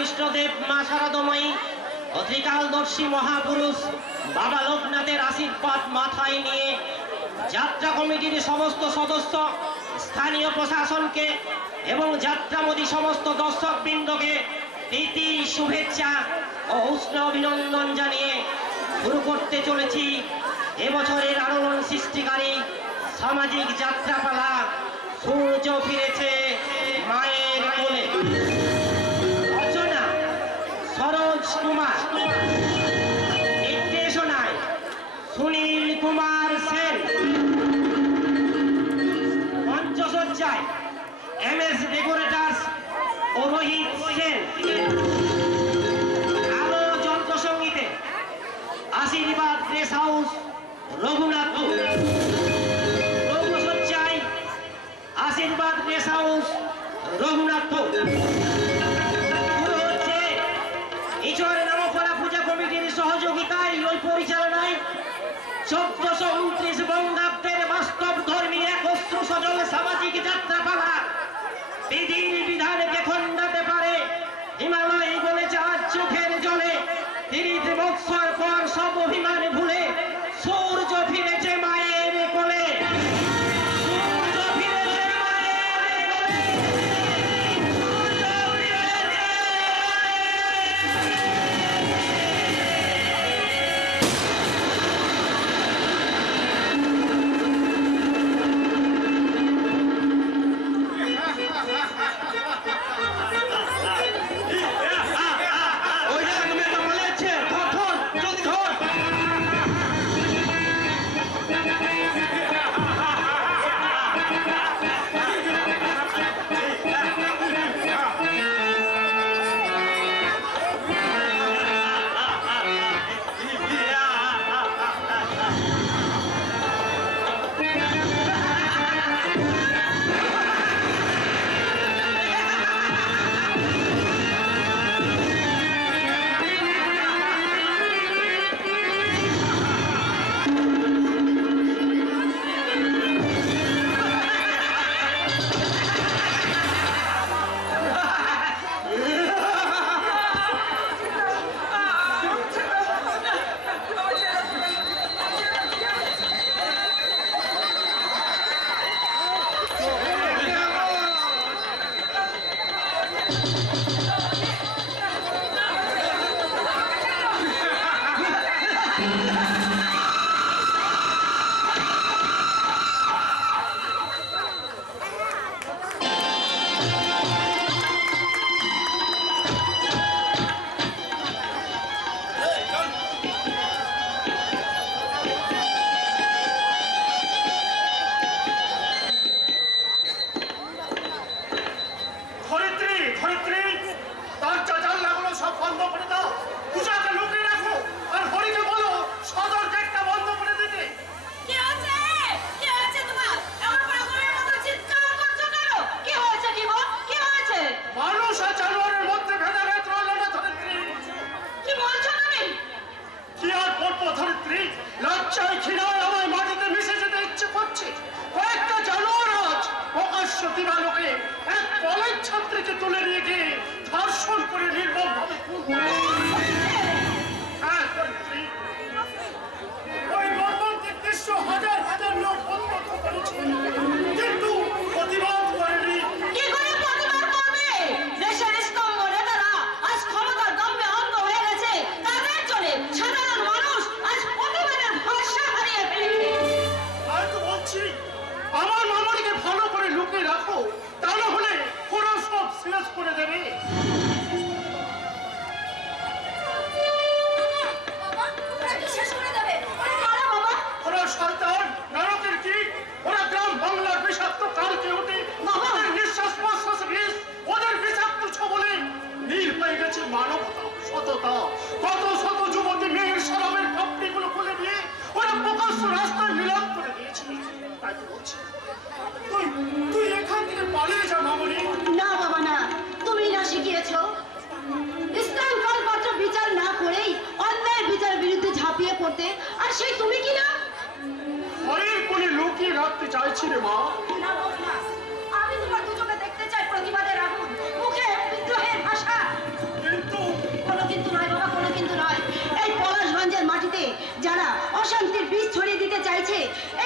রামকৃষ্ণদেব, মা শারদময়ী, অধিকালদর্শী মহাপুরুষ বাবা লোকনাথের আশীর্বাদ মাথায় নিয়ে যাত্রা কমিটির সমস্ত সদস্য, স্থানীয় প্রশাসনকে এবং যাত্রামোদী সমস্ত দর্শকবৃন্দকে প্রীতি, শুভেচ্ছা ও উষ্ণ অভিনন্দন জানিয়ে শুরু করতে চলেছি এবছরের আলোড়ন সৃষ্টিকারী সামাজিক যাত্রাপালা সূর্য ফিরেছে মায়ের কোলে। রচনা সরোজ কুমার, নির্দেশনায় সুনীল কুমার সেন, মঞ্চসজ্জায় MS ডেকোরেটার্স ও রোহিত সেন, আলো যন্ত্রসঙ্গীতে আশীর্বাদ প্রেস হাউস রঘুনাথপুর, লোকসজ্জায় আশীর্বাদ প্রেস হাউস রঘুনাথপুর। ঈশ্বর নামফলা পূজা কমিটির সহযোগিতায় ওই পরিচালনায় 1429 বঙ্গাব্দের বাস্তব ধর্মী এক অশ্রু সজল সামাজিক যাত্রাপালা বিধির বিধানকে খণ্ডাতে পারে। হিমালয় বলেছে আজ চোখের জলে, 30 বৎসর পর সব অভিমান ভুলে সূর্য ফিরেছে মায়ের কোলে।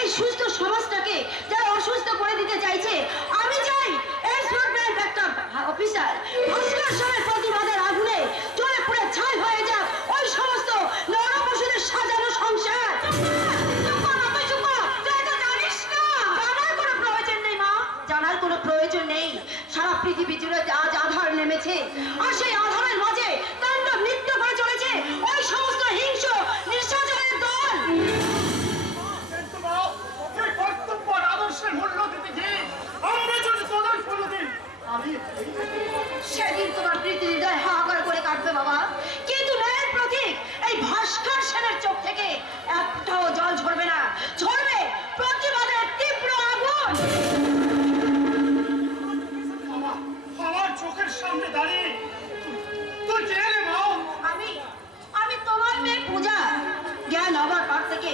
এই সুস্থ সমাজটাকে যারা অসুস্থ করে দিতে চাইছে, আমি চাই এনফোর্সমেন্ট একটা অফিসার ভাস্কর সেনের প্রতিবাদের আগুনে জ্বলে পুড়ে ছাই হয়ে যাক ওই সমস্ত নরপশুদের সাজানো সংসার। জানার কোনো প্রয়োজন নেই। সারা পৃথিবী জুড়ে আজ আধার নেমেছে, আর সেই আধারের মাঝে তাণ্ডব নৃত্য করে চলেছে ওই সমস্ত হিংস্র নির্যাতনের দল। সেদিন তোমার প্রীতি হৃদয় হাহাকার করে কাটবে বাবা, কিন্তু ন্যায়ের প্রতীক এই ভাস্কর সেনের চোখ থেকে একটাও জল ঝরবে না, ঝরবে প্রতিবাদের তীব্র আগুন। আমার চোখের সামনে দাঁড়িয়ে তুই কে রে মা? আমি তোমার মেয়ে পূজা। জ্ঞান হবার পর থেকে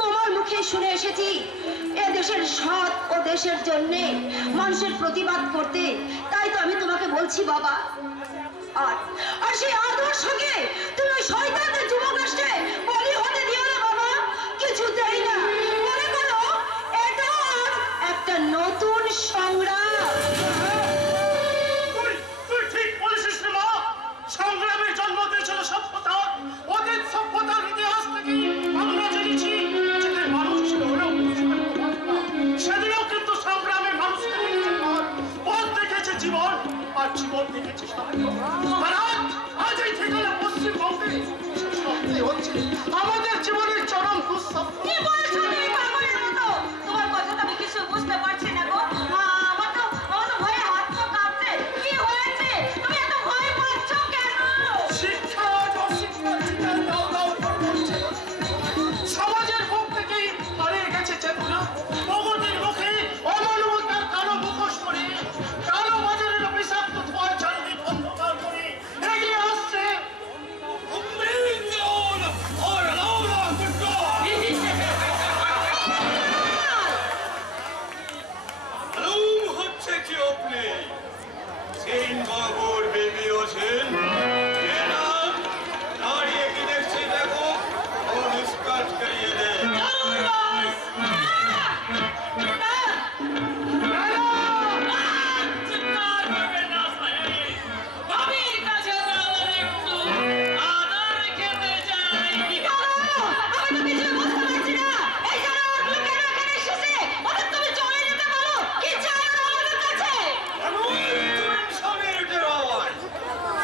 তোমার মুখে শুনে এসেছি এ দেশের সৎ ও দেশের জন্য মানুষের প্রতিবাদ করতে, তাই তো আমি তোমাকে বলছি বাবা। আর সেই আদর্শকে তুমি শয়তানের যুবক রাষ্ট্রে বলি হতে দিও না বাবা, কিছুতেই না। মনে করো এটা একটা নতুন সংগ্রাম। তুই ঠিক বলেছিস রে মা। সংগ্রামের জন্ম দিয়েছিল সভ্যতা। অতীত সভ্যতার ইতিহাস থেকে আমরা জেনেছি যে মানুষ ছিল হলেও সেদিনও কিন্তু সংগ্রামে মানুষকে পথ দেখেছে জীবন, আর জীবন দেখেছে আজ এই ঠিকানা পশ্চিমবঙ্গে হচ্ছে আমাদের জীবনের চরম দুঃস্বপ্ন। তোমার কথা তো আমি কিছু বুঝতে পারছি না গো। আমার তো ভয়ে হাত পা কাঁপছে। কি হয়েছে? তুমি এত ভয় পাচ্ছ কেন? শিক্ষা অশিক্ষার দাও দাও করছে। সমাজের মুখ থেকেই হারিয়ে গেছে চেতনা। প্রগতির মুখে অমানবতার কালো মুখোশ করে, কালো বাজারের বিষাক্ত ধোঁয়া চারিদিক অন্ধকার করে এগিয়ে আসছে হচ্ছে কি আপনি সেন বাবুর বেবি আছেন দাঁড়িয়ে কি দেখছি দেখো और स्टार्ट करिए दे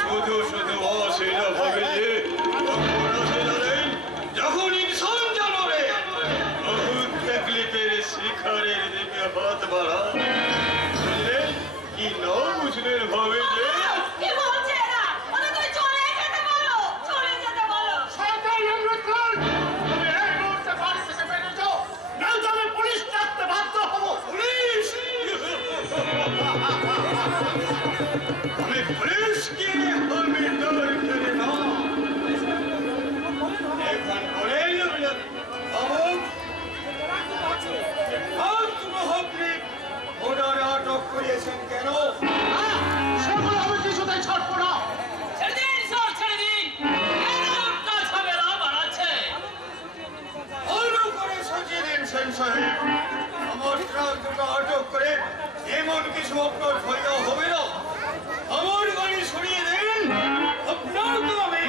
শুধু শুধু অসিলা ভাবে যে যখন ইনসান জানবে বহুত তকলিফের শিখরের দিকে হাত বাড়া বুঝলে কি নাও বুঝলে ভাবে যে কি বলছে এরা? ওদের তুমি চলে যেতে বলো, চলে যেতে বলো। সরকার অনুরোধ কর তুমি এই মুহূর্তে বাড়ি থেকে বেরিয়ে যাও, নয়তো আমি পুলিশ ডাকতে বাধ্য হবো। পুলিশ আমি পুলিশকে আমি দৌড় করে না এখন বলেই ওনারা আটক করিয়েছেন কেন? সেগুলো আমি কিছুতেই ছাড়বো না। ভালো করে সাজিয়ে দিন সেন সাহেব। আমার ট্রাক দুটো আটক করে এমন কিছু আপনার ভয় হবে না। আমার গাড়ি সরিয়ে দিন, আপনার তো আমি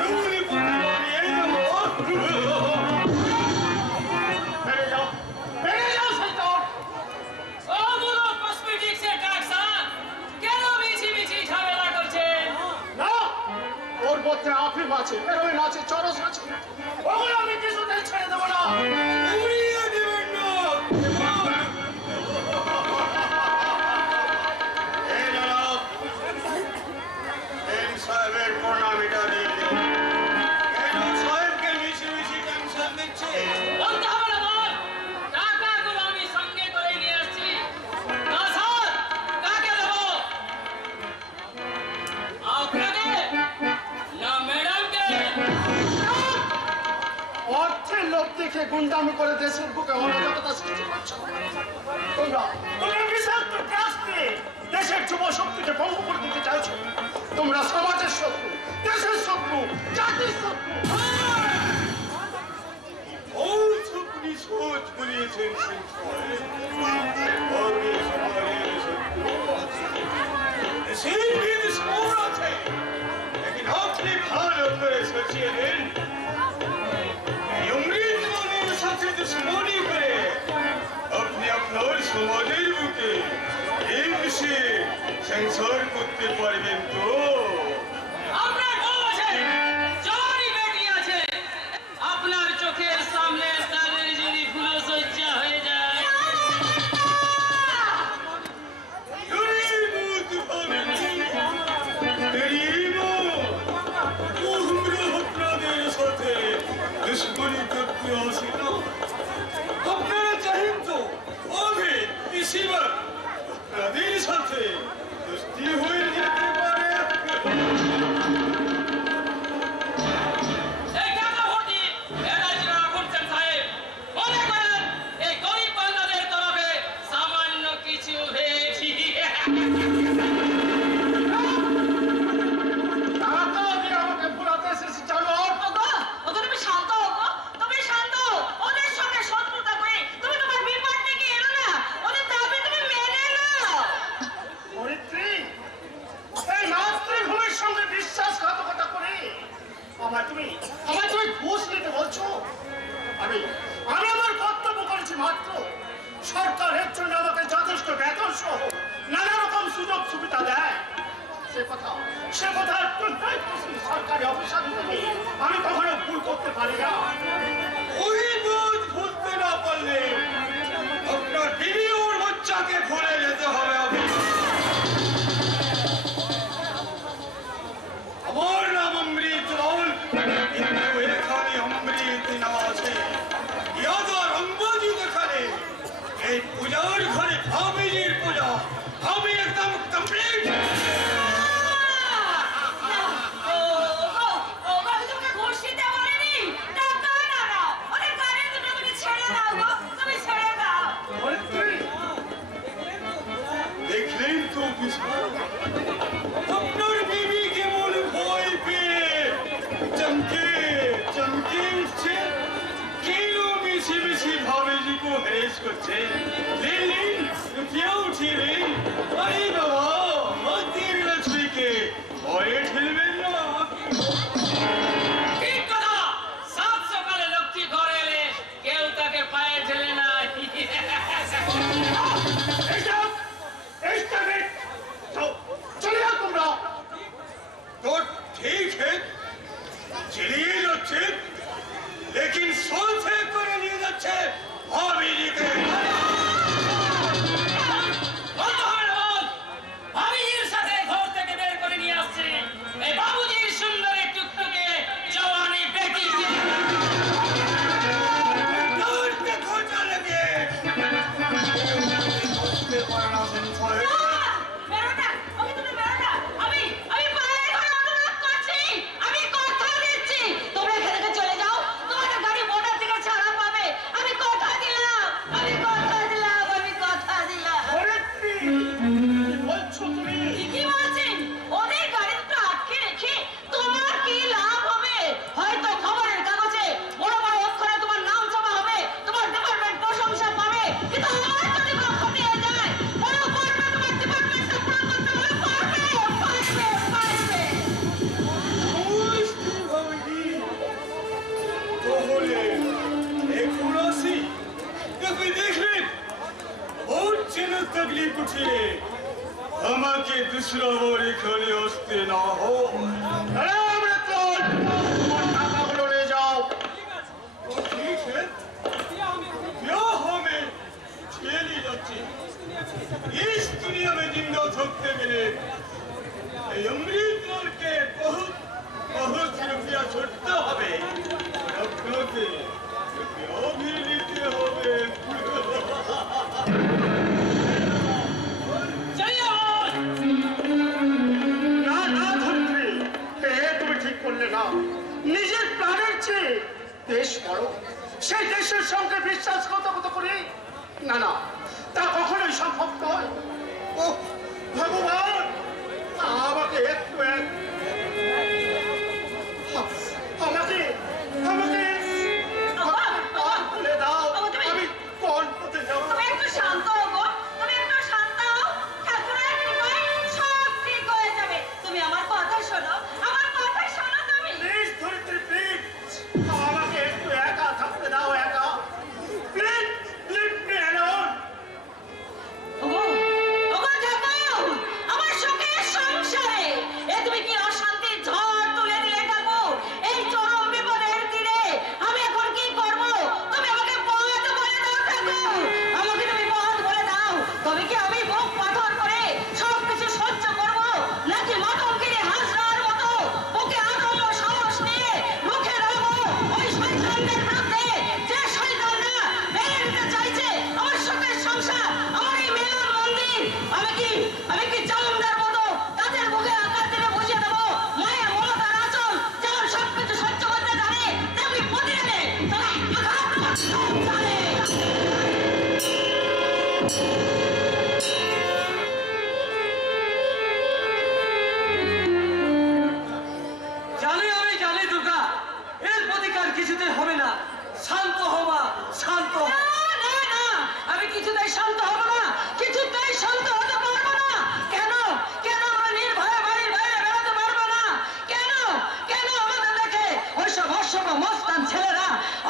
রুলি পথে বানিয়ে দেবো। বেরিয়ে যাও, বেরিয়ে যাও শয়তান। না, ওর মধ্যে আফিম আছে, হেরোইন আছে, চরস আছে, ওগুলো আমি কিছুতেই ছেড়ে দেবো না। উড়িয়ে দেবেন না। এই জনাব, সেন সাহেবের প্রণামীটা দিয়ে দিন। কেন সাহেবকে মিশি মিশি টেনশন দিচ্ছে? অর্থের লোক দেখে গুন্ডামি করে দেশের বুকে অরাজকতা সৃষ্টি করছো। তোমরা বিষাক্ত ট্যাক্স দিয়ে দেশের যুব শক্তিকে ভঙ্গ করে দিতে চাইছো। তোমরা সমাজের শত্রু, দেশের শত্রু, জাতির শত্রু। ও সুপ্রি বুঝ বুঝিয়েছেন আমি সবারই শত্রু আছি। দেশের ভিত সমর আছে, लेकिन আপনি ভালো করে সচিয়ে দিন এই অমৃত মনের সাথে দুশ্মনী করে আপনি আপনার সমাজের বুকে এই বিষয়ে সংসার করতে পারবেন তো? আপনার বউ আছে, জওয়ানি বেটি আছে, আপনার চোখের সামনে তাদের যদি ফুলসজ্জা হয়ে যায়। গরিব ভাবেন গরিব আপনাদের সাথে দুশ্মনী করতে আসে না। আপনারা চাহেন তো আমি পিসিবার আপনাদের সাথে দোস্তি হয়ে যেতে পারে। এই টাকা ভর্তি এলাচিরা করছেন সাহেব, মনে করেন এই গরিব বান্দাদের তরফে সামান্য কিছু হয়েছি। টাকা দিয়ে আমাকে ভুলাতে এসেছি জানো? ওগো, ওগো তুমি শান্ত হও গো, তুমি শান্ত হও। ওদের সঙ্গে শত্রুতা করে তুমি তোমার বিপদ থেকে এলো না, ওদের দাবি তুমি মেনে নাও। ধরিত্রী, এই মাতৃভূমির সঙ্গে বিশ্বাসঘাতকতা করে আমায় তুমি ঘুষ নিতে বলছো? আমি আমার কর্তব্য করেছি মাত্র। সরকার এর জন্য আমাকে যথেষ্ট বেতন সহ নানা রকম সুযোগ সুবিধা দেয়। সে কথা সরকারি অফিসার হিসেবে আমি কখনো ভুল করতে পারি না। ওই বোধ ভুলতে না পারলে আপনার বিবি ওর বাচ্চাকে ভুলে যেতে হবে। আমার নাম অমৃত লাল, কিন্তু এখানে অমৃত না আছে ইয়াদার অম্বাজি দেখালে এই পূজার ঘরে ভাবিজির পূজা আমি একদম কমপ্লিট। ওগো, ওগো, আমি তোমাকে ঘুষ দিতে বলিনি। টাকা না নাও, ওদের কানে দুটো তুমি ছেড়ে দাও গো, তুমি ছেড়ে দাও। ধরিত্রী, দেখলেন তো আপনার বিবি কেমন ভয় পেয়ে চমকে চমকে উঠছে, কেন বেশি বেশি ভাবিজি কো হেরেস করছে। লেন রুপিয়া উঠিয়ে লেন। আরে বাবা, মন্দির লক্ষ্মীকে ভয়ে ঠেলবেন না। ঠিক কথা, সাত সকালে লক্ষ্মী ঘরে এলে কেউ তাকে পায়ে ঠেলে না। চলে যাও তোমরা। तो ठीक है चलिए যাচ্ছে, लेकिन सोच है করে নিয়ে যাচ্ছে ভাবিজি কে। বন্ধ হবে না বল, ভাবিজির সাথে ঘর থেকে বের করে নিয়ে আসছে এই বাবুজির সুন্দর টুকটুকে জওয়ানি বেটিকে। दूर पे खोजा लगे उसके पड़ना संसार বেরো না, ওকে তুমি বেরো না। আমি পায়ে ধরে অনুরোধ করছি, আমি কথা দিচ্ছি, তোমরা এখান থেকে চলে যাও। তোমাদের গাড়ি বর্ডার থেকে ছাড়া পাবে। আমি কথা দিলাম, আমি কথা দিলাম, আমি কথা দিলাম। ধরিত্রী, কি বলছো তুমি? কি বলছেন? ওদের গাড়ি দুটো আটকে রেখে তোমার কি লাভ হবে? হয়তো খবরের কাগজে বড় বড় অক্ষরে তোমার নাম ছাপা হবে, তোমার ডিপার্টমেন্ট প্রশংসা পাবে, কিন্তু আমার যদি পক্ষ দিয়ে যায়, বড় করবে তোমার ডিপার্টমেন্টটা পুরো করতে হলে পারবে। मुश्किल भाभी तो बोले एक उड़ासी कभी देख ले बहुत चिन्ह तकलीफ उठिए আমাকে दूसरा बार এখানে আসতে না हो। টাকাগুলো নিয়ে যাও। तो ठीक है ब्याह हमें ছেড়ে যাচ্ছে। इस दुनिया में जिंदा थकते मिले এই অমৃত লালকে বহুত বহুত রুপিয়া ছুটতে হবে, আপনাকে রুপিয়াও भी নিতে হবে। চলিয়ে বল। না না ধরিত্রী, তুমি ঠিক করলে না। নিজের প্রাণের চেয়ে দেশ বড়, সেই দেশের সঙ্গে বিশ্বাসঘাতকতা করে না না, তা কখনোই সম্ভব নয়। ও ভগবান, আমাকে একটু আমাকে আমাকে খুলে দাও। আমি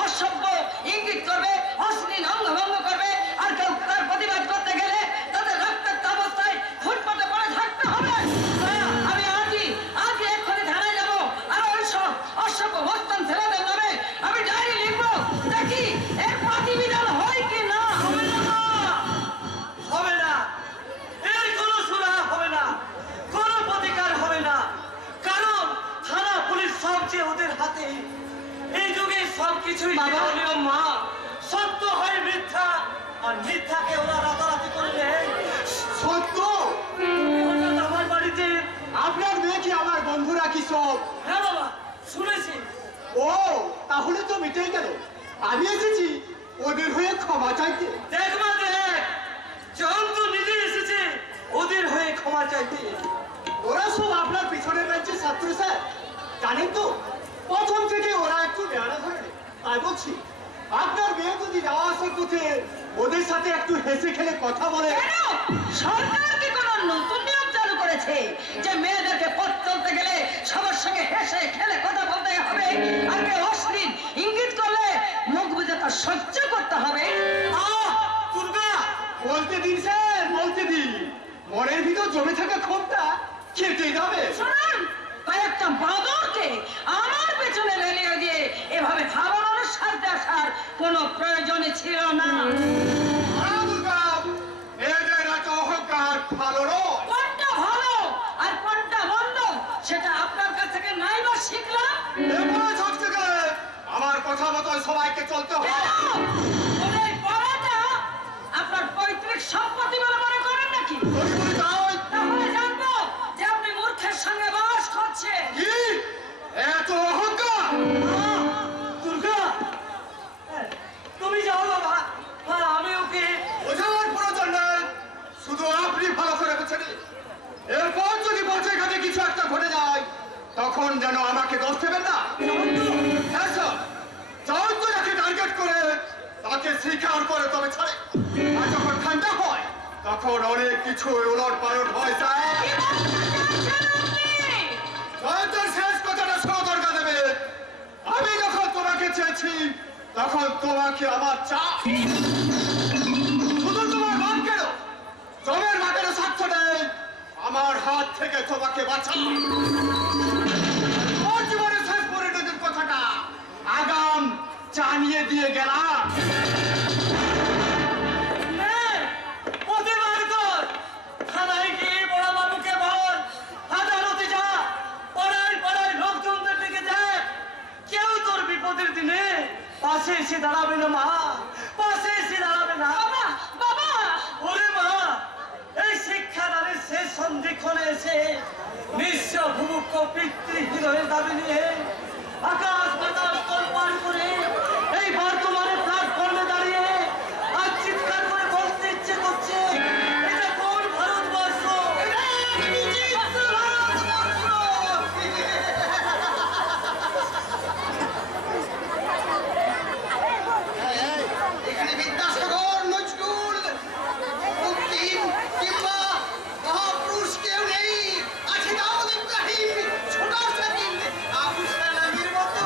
অসভ্য ইঙ্গিত করবে, অশ্লীল অঙ্গভঙ্গ করবে, আর কেউ তার প্রতিবাদ করতে গেলে তাদের রক্তাক্ত অবস্থায় ফুটপাতে পড়ে থাকতে হবে। আমি আজই এক্ষুনি থানায় যাবো, আর ওই সব অসভ্য মস্তান ছেলেদের নামে আমি ডায়েরি লিখবো। দেখি এর প্রতিবিধান হয় কি না। হবে না মা, হবে না, এর কোনো সুরা হবে না, কোনো প্রতিকার হবে না, কারণ থানা পুলিশ সব যে ওদের হাতে। এই যুগে সবকিছুই বাবা। নিয়ম মা, সত্য হয় মিথ্যা, আর মিথ্যাকে ওরা রাতারাতি করে নেয়। সত্য হঠাৎ আমার বাড়িতে, আপনার মেয়ে কি আমার বন্ধুরা কি সব? হ্যাঁ বাবা শুনেছি। ও তাহলে তো মিটেই গেল। আমি এসেছি ওদের হয়ে ক্ষমা চাইতে। দেখ মা দেখ, জয়ন্ত নিজে এসেছে ওদের হয়ে ক্ষমা চাইতে। ওরা সব আপনার পিছনের বেঞ্চের ছাত্র স্যার, জানেন তো প্রথম থেকে ওরা একটু বেড়া ধরে নেয়। তাই বলছি আপনার মেয়ে যদি যাওয়া আসার পথে ওদের সাথে একটু হেসে খেলে কথা বলে। কেন সরকার কি কোনো নতুন নিয়ম চালু করেছে যে মেয়েদেরকে পথ চলতে গেলে সবার সঙ্গে হেসে খেলে কথা বলতে হবে, আর কেউ অশ্লীল ইঙ্গিত করলে মুখ বুঝে তা সহ্য করতে হবে? আহ দুর্গা, বলতে দিন স্যার, বলতে দিন। মনের ভিতর জমে থাকা ক্ষোভটা খেতে যাবে। শুনুন, কয়েকটা বাঁদরকে আমার পেছনে রেলিয়ে দিয়ে এভাবে খাবানোর সাথে আসার কোনো প্রয়োজনই ছিল না। এদের এত অহংকার ভালো নয়। কোনটা ভালো আর কোনটা মন্দ সেটা আপনার কাছ থেকে নাই বা শিখলাম। এরপরে চলতে গেলে আমার কথা মতো সবাইকে চলতে হবে। ওদের পড়াটা আপনার পৈতৃক সম্পত্তি বলে মনে করেন নাকি? যদি বলি তাই, তাহলে জানবো যে আপনি মূর্খের সঙ্গে বাস করছেন। কি এত অহংকার? দুর্গা, তুমি যাও বাবা, আর আমি ওকে বোঝানোর প্রয়োজন নেই, শুধু আপনি ভালো করে বুঝে নিন। এরপর যদি বলছে এখানে কিছু একটা ঘটে যায় তখন যেন আমাকে দোষ দেবেন না। হ্যাঁ স্যার, জয়ন্তটাকে টার্গেট করে তাকে স্বীকার করে তবে ছাড়ে। আর যখন ঠান্ডা হয় তখন অনেক কিছু উলট পালট হয় স্যার। জয়ন্তর শেষ কথাটা শোনা দরকার দেবে। আমি যখন তোমাকে চেয়েছি তখন তোমাকে আমার চাই। শুধু তোমার মান কেন, জমের মাঠেরও স্বার্থ নেই আমার হাত থেকে তোমাকে বাঁচাও। ওর জীবনের শেষ পরিণতির কথাটা আগাম জানিয়ে দিয়ে গেলাম। নে, প্রতিবাদ কর, থানায় গিয়ে বড় বাবুকে বল, আদালতে যা, পাড়ায় পাড়ায় লোকজনদের ডেকে দেখ, কেউ তোর বিপদের দিনে পাশে এসে দাঁড়াবে না মা, পাশে এসে দাঁড়াবে না। বাবা, বাবা, ওরে মা, এই শিক্ষাদানের শেষ সন্ধিক্ষণে এসে নিঃস্ব ভূমুক্ষ পিতৃহৃদয়ের দাবি নিয়ে আকাশ বাতাস পার করে এই বর্তমানে প্ল্যাটফর্মে দাঁড়িয়ে আজ চিৎকার করে বলতে ইচ্ছে করছে, এটা কোন ভারতবর্ষ? এটা এক বিচিত্র ভারতবর্ষ। এখানে বিদ্যাসাগর, নজরুল, বঙ্কিম কিংবা মহাপুরুষ কেউ নেই। আছে দাউদ ইব্রাহিম, ছোট সাকিব, আবু সালামের মতো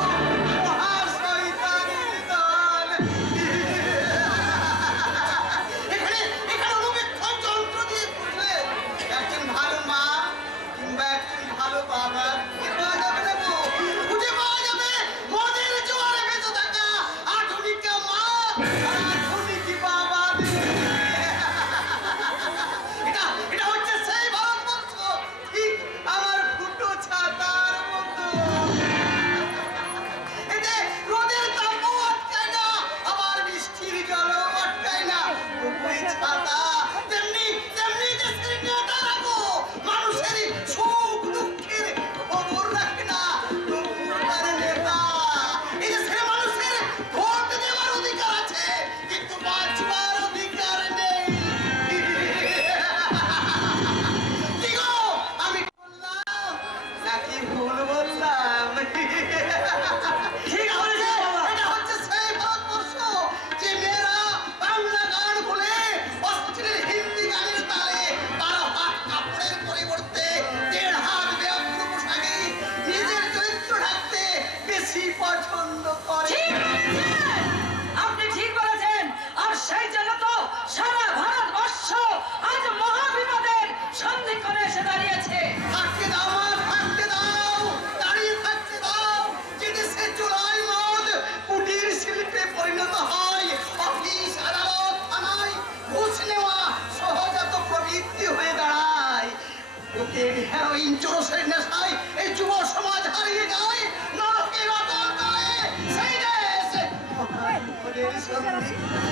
এইসব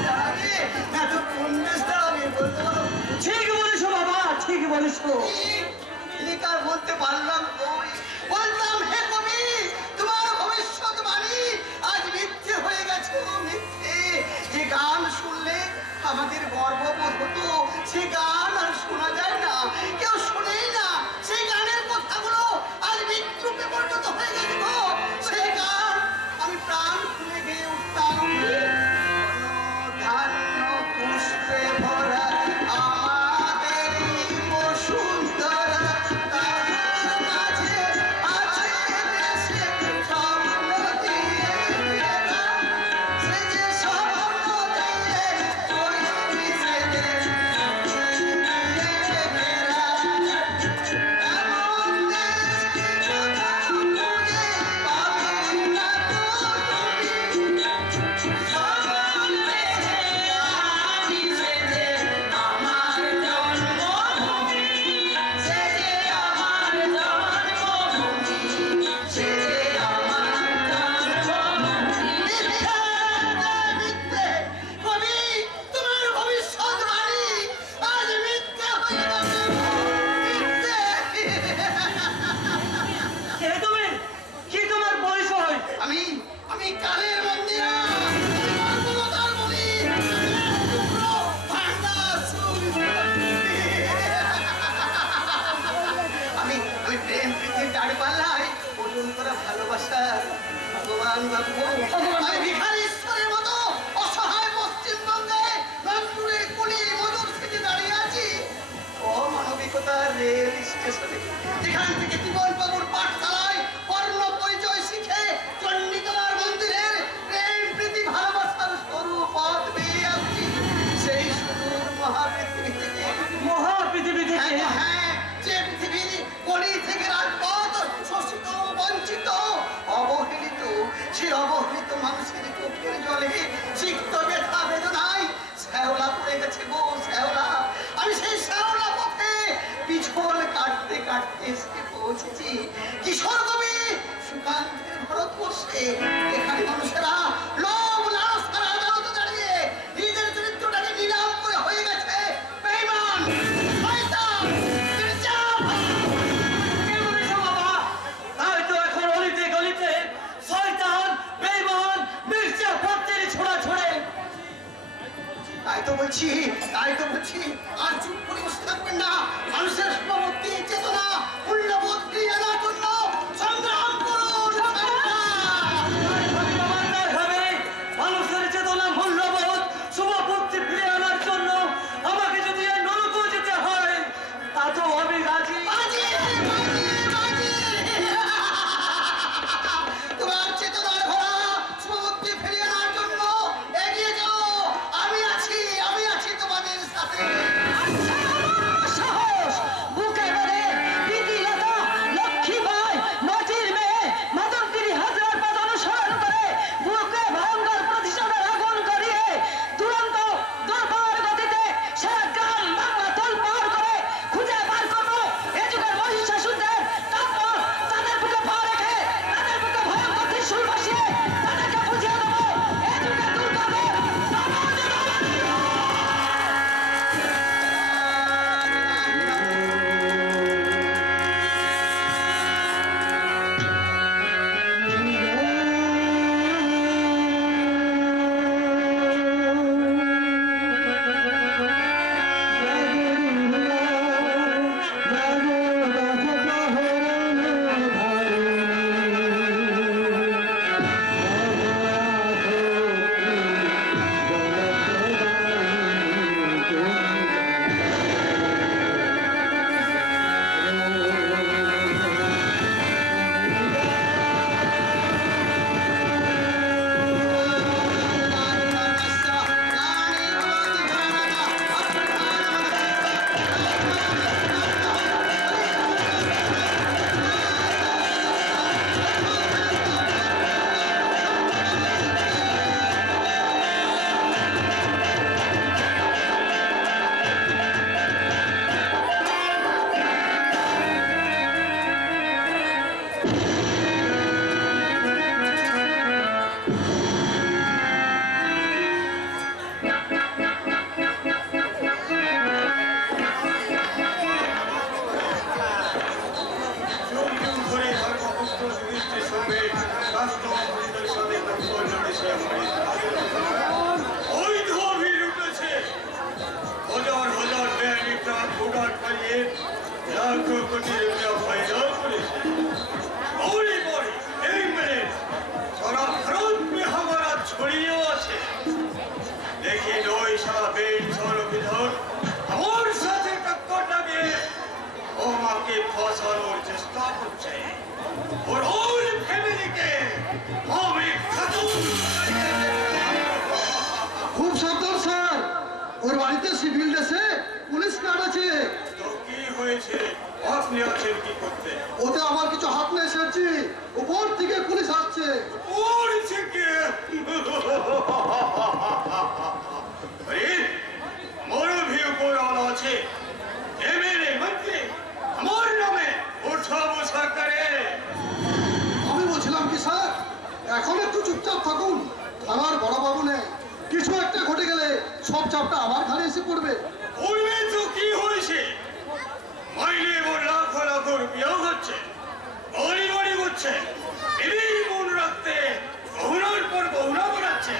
জানাবে এত কোন দেশটা আমি বলতে পারবো ঠিক বলেছো বাবা, ঠিক বলেছো। ঠিক আর বলতে পারলাম কই বলতাম হে কবি তোমার ভবিষ্যৎবাণী আজ মিথ্যে হয়ে গেছে মিথ্যে যে গান শুনলে আমাদের গর্ববোধ হতো সে গান আর শোনা যায় না কেউ শোনেই না সেই গানের কথাগুলো আজ বিদ্রুপে পরিণত হয়ে গেছে গো সেই গান আমি প্রাণ খুলে গেয়ে উঠতাম ধান্য পুষ্পে ভরা আমাদের বসুন্ধরা তার মাঝে আছে দেশে স্বপ্ন দিয়ে ঘেরা সে যে স্বপ্ন দিয়ে তৈরি সে দেশ ঘেরা এমন দেশ কি কোথাও খুঁজে পাবে না তো তুমি সকল দেশে আমি সে যে আমার জন্মভূমি সে যে আমার জন্মভূমি সে যে আমার জন্মভূমি মিথ্যে কবি তোমার ভবিষ্যৎবাণী আজ মিথ্যে হয়ে গেছে মিথ্যে কে তুমি? কি তোমার পরিচয়? আমি আমি কালের মন্দিরা মানবতার বলি আমি আমি প্রেম প্রীতির দাড়ি পাল্লাই ওজন করা ভালোবাসা ভগবান বাবু আমি ভিখারি ঈশ্বরের মতো অসহায় পশ্চিমবঙ্গে রংপুরের কুলি মজুর থেকে দাঁড়িয়ে আছি অমানবিকতার রেল স্টেশনে যেখান থেকে জীবন বাবুর পাঠশালায় বর্ণ পরিচয় শিখে চণ্ডীতলার মন্দিরের প্রেম প্রীতি ভালোবাসার সরু পথ বেয়ে আসছি সেই সুদূর মহাপৃথিবী থেকে মহাপৃথিবী থেকে? হ্যাঁ যে পৃথিবীর কোণে থেকে রাজপথ শোষিত বঞ্চিত অবহেলিত সে অবহেলিত মানুষের চোখের জলে সিক্ত ব্যথা বেদনায় শ্যাওলা পড়ে গেছে গো শ্যাওলা আমি সেই শ্যাওলা পথে পিছল কাটতে কাটতে এসে পৌঁছেছি কিশোর কবি সুকান্তের ভারতবর্ষে এখানে মানুষেরা লোভ লালসার আদালতে দাঁড়িয়ে নিজের চরিত্রটাকে নিলাম করে হয়ে গেছে বেঈমান শয়তান মির্জাফর কে বলেছো বাবা? তাই তো এখন অলিতে গলিতে শয়তান, বেঈমান, মির্জাফরদের ছোড়াছুড়ি। তাই তো বলছি আর চুপ করে বসে থাকবেন না মানুষের স্বভাবত্তি চেতনা মূল্যবোধ ফিরিয়ে আনার জন্য সংগ্রাম করুন সংগ্রাম! বাবার হবে ওর হোল ফ্যামিলিকে আমি খতম করে দেব। খুব সাবধান স্যার, ওর বাড়িতে সিভিল ড্রেসে পুলিশ গার্ড আছে। তো কি হয়েছে? আপনি আছেন কি করতে? ওতে আমার কিছু হাত নেই স্যারজি, উপর থেকে পুলিশ আসছে। ওর থেকে আরে মোর ভি উপর আলো আছে, এমএলএ মন্ত্রী আমার নামে ওঠা বসা করে। আমি বলছিলাম কি স্যার, এখন একটু চুপচাপ থাকুন। আমার বড় বাবু নেই, কিছু একটা ঘটে গেলে সব চাপটা আমার ঘাড়ে এসে পড়বে। বলবে তো কি হয়েছে? মাইনে মোর লাখ লাখ রুপিয়াও হচ্ছে, বাড়ি বাড়ি হচ্ছে, এই মন রাখতে গহনার পর গহনা বানাচ্ছে,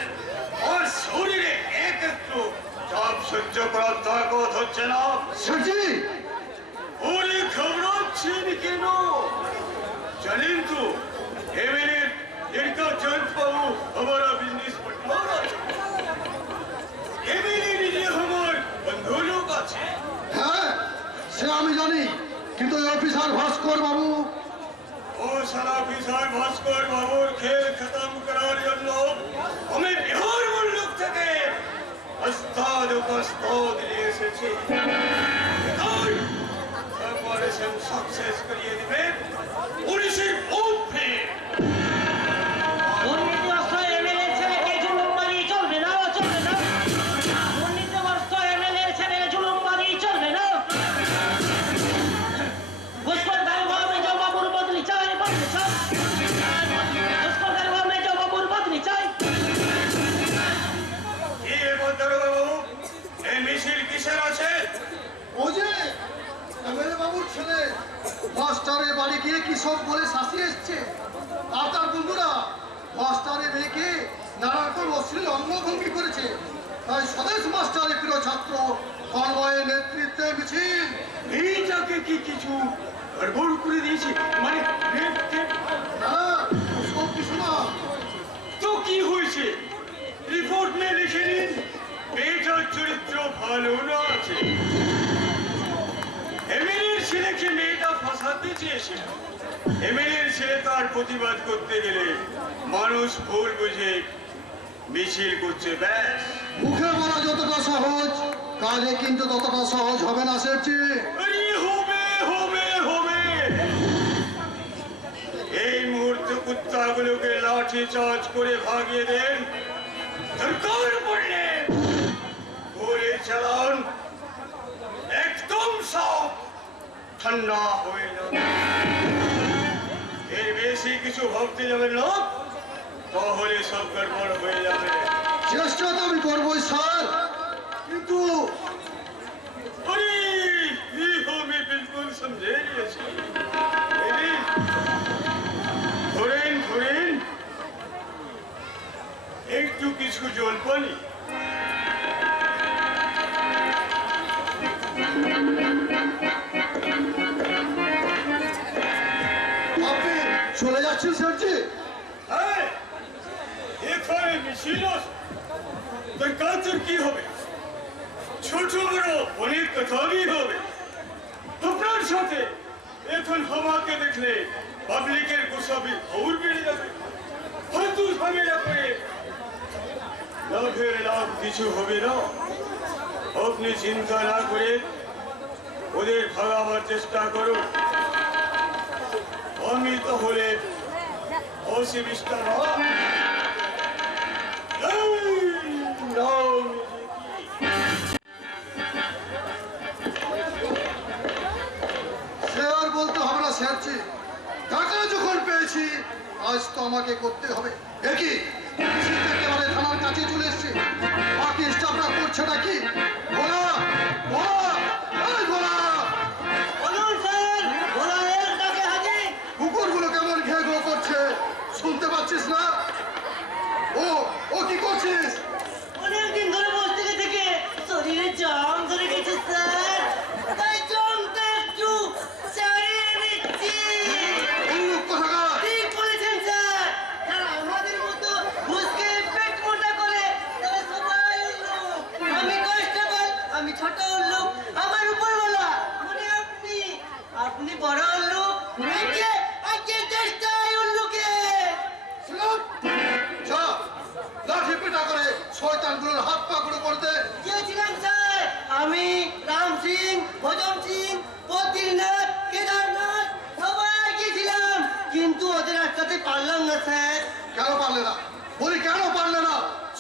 আর শরীরে এক একটু চাপ সহ্য করার তাকত হচ্ছে না। স্যারজি, ওরে ঘবরাচ্ছেন কেন? জানেন তো এমএলএ এরকা চাঁদ বাবু हमारा बिजनेस पार्टनर আছে, এমএলএ নিজে আমার বন্ধু লোক আছে। হ্যাঁ সে আমি জানি, কিন্তু ওই অফিসার ভাস্কর বাবু, ও সারা অফিসার ভাস্কর বাবুর খেল খতম করার জন্য আমি বিহার মুল্লুক থেকে ওস্তাদ উপস্তাদ নিয়ে এসেছি। অপারেশন সাকসেস করিয়ে দেবে পুলিশের ওপরে। দুর্নীতিগ্রস্ত এমএলএ ছেলেকে জুলুমবাজি চলবে না, চলবে না। দুর্নীতিগ্রস্ত এমএলএ ছেলে জুলুমবাজি চলবে না। পুষ্কর দারোগা মেজর বাবুর বদলি চাই, বদলি চাই। পুষ্কর দারোগা মেজর বাবুর বদলি চাই। কি বদর বাবু, এই মিছিল কিসের আছে? ও যে এমএলএ বাবুর ছেলে মাস্টারের বাড়ি গিয়ে কি সব বলে শাসিয়ে এসছে, আর তার বন্ধুরা মাস্টারের মেয়েকে নানা রকম অশ্লীল অঙ্গভঙ্গি করেছে। তাই স্বদেশ মাস্টারের প্রিয় ছাত্র কনভয়ের নেতৃত্বে মিছিল। এইটাকে কি কিছু গড়বড় করে দিয়েছে? মানে হ্যাঁ, সব কিছু না। তো কি হয়েছে? রিপোর্ট মে লিখে নিন। মেয়েটার চরিত্র ভালো না আছে, এমএলএর ছেলেকে মেয়েটা ফাঁসাতে চেয়েছিল। এমএলএর ছেলে তার প্রতিবাদ করতে গেলে মানুষ ভুল বুঝে মিছিল করছে, ব্যাস। মুখে বলা যতটা সহজ, কাজে কিন্তু ততটা সহজ হবে না সেটি। আরে হবে হবে হবে। এই মুহূর্তে কুত্তাগুলোকে লাঠি চার্জ করে ভাগিয়ে দেন, দরকার পড়লে গোলি চালান, একদম সব ঠান্ডা হয়ে যাবে। এর বেশি কিছু ভাবতে যাবেন না, তাহলে সব গড়বড় হয়ে যাবে। চেষ্টা তো আমি করবোই স্যার, কিন্তু अरे ये हमें बिल्कुल समझे नहीं अच्छी। अरे ধরেন ধরেন একটু কিছু জল পানি। আপনি চলে যাচ্ছেন স্যারজি? হ্যাঁ, এখানে মিছিল আছে, তার কাজের কি হবে? ছোট বড় অনেক কথাই হবে। আপনার সাথে এখন আমাকে দেখলে পাবলিকের গোসাবি ঘুর বেড়ে যাবে, হয়তো ঝামেলা করে লাভের লাভ কিছু হবে না। আপনি চিন্তা না করে ওদের ভাগাবার চেষ্টা করুন। আমি তাহলে অসুবিধা স্যার বলতে হবে না স্যারজি, টাকা যখন পেয়েছি আজ তো আমাকে করতে হবে। দেখি একেবারে থানার কাছে চলে এসছে, বাকি স্টাফরা করছেটা কি? গোলা গোলা এই গোলা, বলুন স্যার, ভোলারের ডাকে হাজির। কুকুরগুলো কেমন ঘেউ ঘেউ করছে শুনতে পাচ্ছিস না? ও ও কি করছিস? অনেকদিন ধরে বসতে থেকে শরীরে জং ধরে গেছে স্যার, তাই জংটা একটু ছাড়িয়ে নিচ্ছি। উল্লুক কোথাকার! ঠিক বলেছেন স্যার, যারা আমাদের মতো ঘুষকে পেট মোটা করে তারা সবাই উল্লুক। আমি কষ্টকর, আমি ছোট উল্লুক, আমার উপর বলা মানে আপনি বড় উল্লুক। আজকে চেষ্টা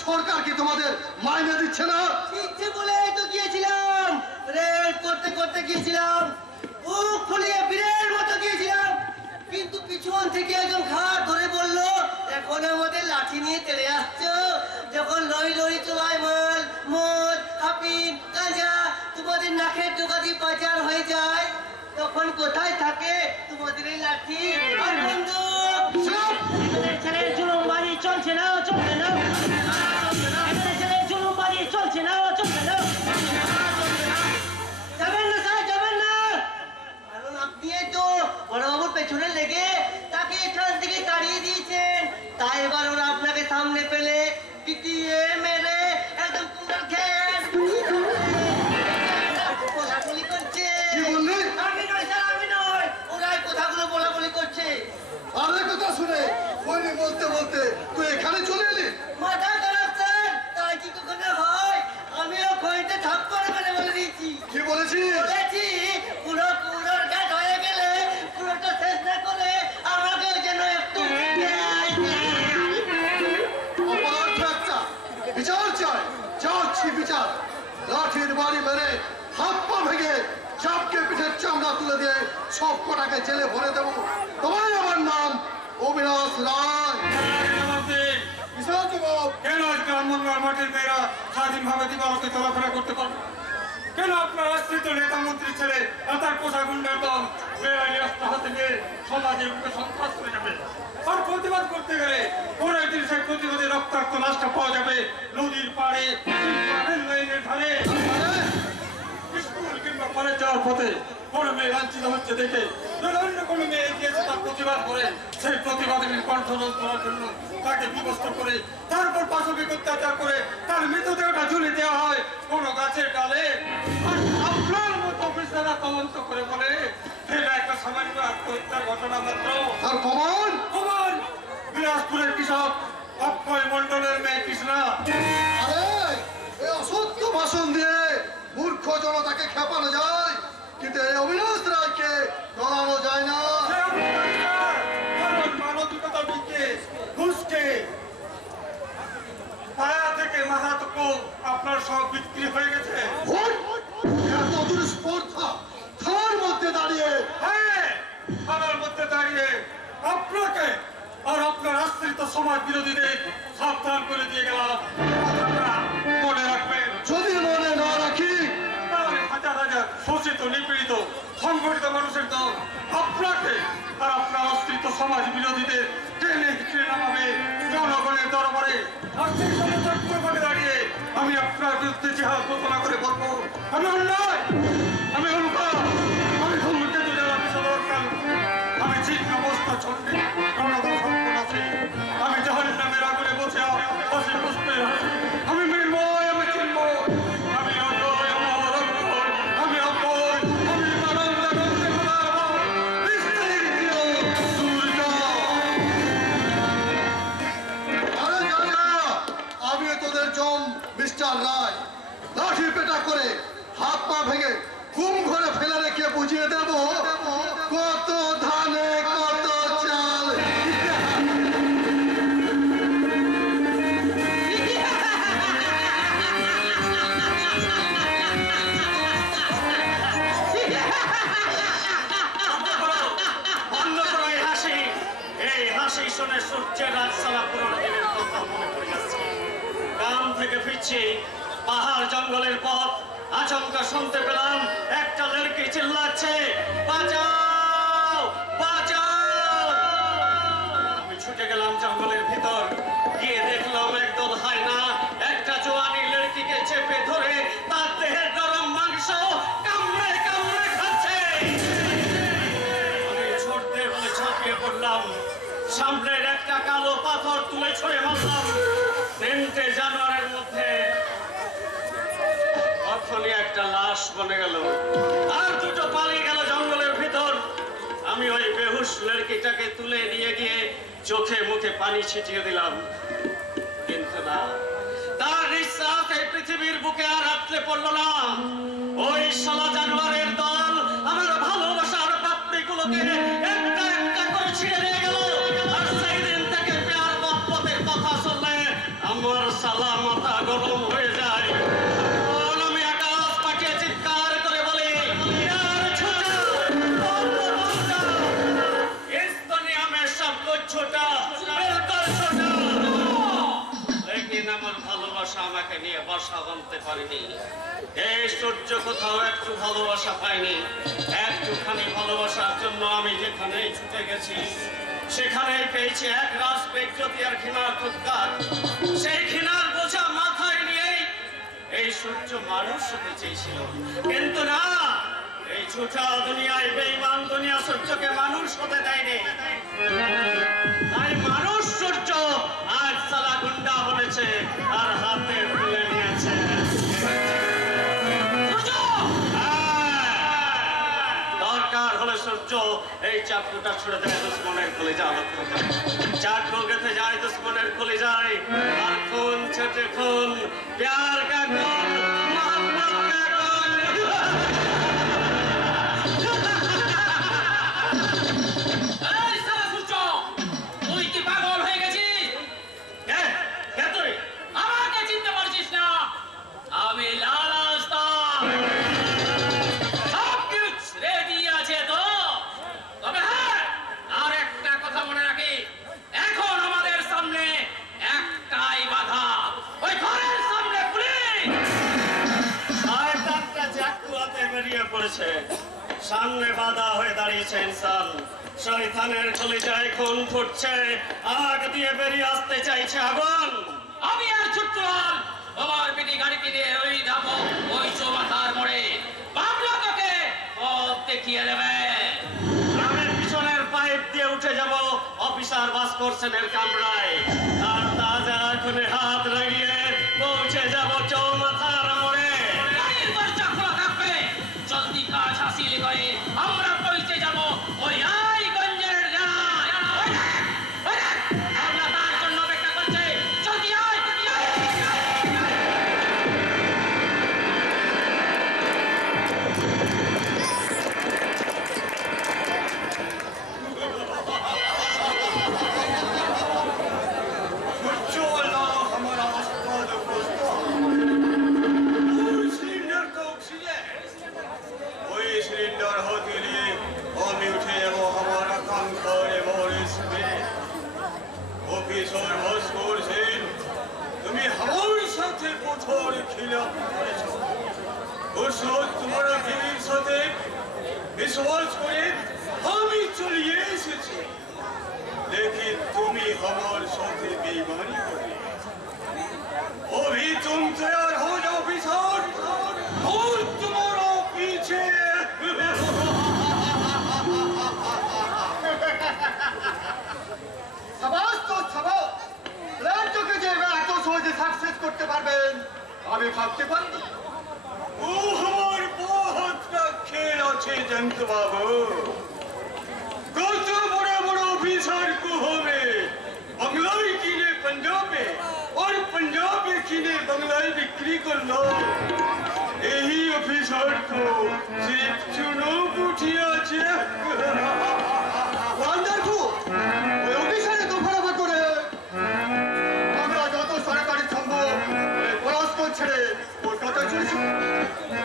সরকার কি তোমাদের মাইনে দিচ্ছে না? ইচ্ছে বলে তো গিয়েছিলাম, রেড করতে করতে গিয়েছিলাম, বুক ফুলিয়ে বীরের মতো গিয়েছিলাম, কিন্তু পিছন থেকে একজন ঘাট ধরে বলল, এখন আমাদের লাঠি নিয়ে তেড়ে আসছো, যখন লরি লরি চলায় মাল, মদ, আফিম, গাঁজা তোমাদের নাকের ডোকাতি পাচার হয়ে যায়, তখন কোথায় থাকে তোমাদের এই লাঠি আর বন্দুক? এখানে ছেলের জুলুমবাজি চলছে না, চলছে না। এখানে ছেলের জুলুমবাজি চলছে না, চলছে না। যাবেন না স্যার, যাবেন না, কারণ আপনি এই তো বড়বাবুর পেছনে লেগে তাকে এখান থেকে তাড়িয়ে দিয়েছেন, তাই এবার ওরা আপনাকে সামনে পেলে পিটিয়ে মেরে একদম কুমড়ার ঘ্যাস বলাবলি করছে। কি বললি? আমি নয় স্যার, আমি নয়, ওরা এই কথাগুলো বলাবলি করছে। আরে কথা শুনে বলি বলতে বলতে তুই এখানে চলে এলি? মাথা খারাপ স্যার, তাই কি কখনো হয়? আমিও খড়িতে থাপ্পড় মেরে বলে দিয়েছি। কি বলেছিস? বলেছি পুরো কুড়োর ঘাট হয়ে গেলে পুরোটা শেষ না করে আমাকেও যেন একটু অপরাধ একটা বিচার চাই, চাচ্ছি বিচার। লাঠির বাড়ি মেরে হাত পা ভেঙে চাপকে পিঠের চামড়া তুলে দিয়ে সব কটাকে জেলে ভরে দেবো। তোমার আমার নাম অবিনাশ রায়। বিশাল যুবক, কেন আজ গ্রামগঞ্জের মাটির মেয়েরা স্বাধীনভাবে দিবালোকে চলাফেরা করতে পারবে? কেন আপনার আশ্রিত নেতা মন্ত্রীর ছেলে তার পোশাক গুন্ডার দল বেআইনি অস্ত্র হাতে নিয়ে সমাজের বুকে সন্ত্রাস করে যাবে? আর প্রতিবাদ করতে গেলে কোন একদিন সেই প্রতিবাদে রক্তাক্ত লাশটা পাওয়া যাবে নদীর পাড়ে কিংবা রেল লাইনের ধারে। স্কুল কিংবা কলেজ যাওয়ার পথে কোনো মেয়ে লাঞ্ছিত হচ্ছে দেখে যদি অন্য কোনো মেয়ে এগিয়েছে তার প্রতিবাদ করে সেই প্রতিবাদের কণ্ঠরোধ করার জন্য তাকে বিবস্ত করে তারপর পাশবিক অত্যাচার করে তার মৃতদেহটা ঝুলে দেওয়া হয় কোনো গাছের ডালে। আর আপনার মতো অফিসাররা তদন্ত করে বলে এটা একটা সামান্য আত্মহত্যার ঘটনা মাত্র। আর কমন আমার বিলাসপুরের কৃষক অক্ষয় মন্ডলের মেয়ে কৃষ্ণা। আরে এই অসত্য ভাষণ দিয়ে মূর্খ জনতাকে খেপানো যায়, কিন্তু এই অবিনাশ রায়কে ডরানো যায় না। মানবিকতা বিকে ঘুষকে পায়া থেকে মাথা তক আপনার সব বিক্রি হয়ে গেছে। ভোট এত দূর স্পর্ধা তার মধ্যে দাঁড়িয়ে হ্যাঁ, থানার মধ্যে দাঁড়িয়ে আপনাকে আর আপনার আশ্রিত সমাজ বিরোধীদের সাবধান করে দিয়ে গেলাম। কথাটা মনে রাখবেন। যদি মনে না রাখি তাহলে হাজার হাজার শোষিত নিপীড়িত সংগঠিত মানুষের দল আপনাকে আর আপনার অস্তিত্ব সমাজ বিরোধীদের টেনে হিচড়ে নামাবে জনগণের দরবারে। আর সেই সময় চক্রভাবে দাঁড়িয়ে আমি আপনার বিরুদ্ধে জেহাদ ঘোষণা করে বলবো আমি অন্যায়, আমি উল্কা, আমি ধর্মকে জেলা বিশাল, আমি ছিন্ন অবস্থা ছন্ডে জনগণ সর্বনাশী, আমি জাহান্নামের আগুনে বসে হাসি পুষ্পে আমি মৃন্ময়, আমি চিন্ময়, আমি অজয়, আমার অক্ষয়, আমি অক্ষয়, আমি আনন্দ আরে জানি না আমি তোদের জম মিস্টার রায় লাঠি পেটা করে হাত পা ভেঙে ঘুম ঘরে ফেলে রেখে বুঝিয়ে দেব কত ধানে কত চাল। বন্ধ করো এই হাসি। এই হাসি শুনে সূর্যের রাত সালা পুরোনো দিনের কথা মনে পড়ে যাচ্ছে। গ্রাম থেকে ফিরছি, পাহাড় জঙ্গলের পথ, আচমকা শুনতে পেলাম একটা লড়কি চিল্লাচ্ছে, বাঁচাও বাঁচাও। আমি ছুটে গেলাম জঙ্গলের ভিতর, গিয়ে দেখলাম একদল হায়না একটা জোয়ানি লড়কিকে চেপে ধরে তার দেহের গরম মাংস কামড়ে কামড়ে খাচ্ছে। আমি ছুটতে বলে ঝাঁপিয়ে পড়লাম, সামনের একটা কালো পাথর তুলে ছড়ে মারলাম 3টে জানোয়ারের মধ্যে। তখনই একটা লাশ বনে গেল, আর দুটো পালিয়ে গেল জঙ্গলের ভিতর। আমি ওই বেহুশ লড়কিটাকে তুলে নিয়ে গিয়ে চোখে মুখে পানি ছিটিয়ে দিলাম, কিন্তু না, তার নিঃশ্বাস এই পৃথিবীর বুকে আর আটলে পড়লো না। ওই শালা জানোয়ারের দল আমার ভালোবাসার পাপড়িগুলোকে একটা একটা করে ছিঁড়ে নিয়ে গেল। আর সেই দিন থেকে প্যার মহব্বতের কথা শুনলে আমার সালাম আমাকে নিয়ে বাসা বাঁধতে পারিনি। এই সূর্য কোথাও একটু ভালোবাসা পাইনি। একটুখানি ভালোবাসার জন্য আমি যেখানেই ছুটে গেছি সেখানেই পেয়েছি এক রাস বেজ্জতি আর ঘৃণার ফুৎকার। সেই ঘৃণার বোঝা মাথায় নিয়েই এই সূর্য মানুষ হতে চেয়েছিল, কিন্তু না, এই ঝুঠা দুনিয়ায় বেঈমান দুনিয়া সূর্যকে মানুষ হতে দেয়নি। তাই মানুষ সূর্য আজ সালা গুন্ডা বলেছে আর হাতে তুলে নিয়েছে। দরকার হলে সূর্য এই চাকুটা ছুড়ে দেয় দুশ্মনের কলিজা লক্ষ্য করে। চাকু গেঁথে যায় দুশ্মনের কলিজায়, আর খুন ছেটে খুন, প্যার কা খুন, মোহব্বত কা খুন। এই সারা সূর্য, তুই কি পাগল হয়ে গেছিস? কে? কে তুই? আমাকে চিনতে পারছিস না? আমি লালা আস্তাম। সব কিছু রেডি আছে তো? তবে হ্যাঁ, আর একটা কথা মনে রাখি, এখন আমাদের সামনে একটাই বাধা, ওই ঘরের সামনে পুলিশ। শয়তানটা চাকু হাতে বেরিয়ে পড়েছে, সামনে বাধা হয়ে দাঁড়িয়েছে ইনসান। শয়তানের কলিজায় খুন ফুটছে, আগ দিয়ে বেরিয়ে আসতে চাইছে আগুন। আমি আর ছোট্টলাল বাবার পিটি গাড়িতে নিয়ে ওই যাবো ওই চৌমাথার মোড়ে। বাবলা তোকে পথ দেখিয়ে দেবে। গ্রামের পিছনের পাইপ দিয়ে উঠে যাব অফিসার ভাস্করসেনের কামরায়, আর তাজা আগুনে হাত লাগিয়ে পৌঁছে যাব চৌমাথার মোড়ে। গাড়ির দরজা খোলা থাকবে, জলদি কাজ হাসিল করে আমরা পৌঁছে যাব ওই রায়গঞ্জের জেলায়। ওই দেখ, ওই দেখ, বাবলা তার জন্য অপেক্ষা করছে। জলদি আয়, জলদি আয়। সূর্য আল্লাহ हमारा आस्ताद सिलेंडर का ऑक्सीजन वही सिलेंडर होते लिए हम उठे वो हमारा काम करे बोरिस में অফিসার ভাস্কর সেন, তুমি আমার সাথে কঠোর খিলাপ করেছো। ওর সাথে তোমার বিবির সাথে বিশ্বাস করে আমি চলিয়ে এসেছি, लेकिन তুমি আমার সাথে বেঈমানি করে। अभी तुम तैयार हो जाओ ऑफिसर, और तुम्हारा पीछे সাবাস তো সাবাস, প্ল্যানটাকে যে এত সহজে সাকসেস করতে পারবেন আমি ভাবতে পারিনি। ও আমার বহুত খেল আছে জন্ত বাবু। কত বড় বড় অফিসার को হবে बंगलाई किने पंजाबे और पंजाबे किने बंगलाई बिक्री कर लो। यही ऑफिसर को सिर्फ चुनो उठिया আছে। ওয়ান্ডারফুল, ওই অফিসারে দোফারাফা করে আমরা যত সরকারি সম্ভব পলাশপুর ছেড়ে কলকাতা চলেছি।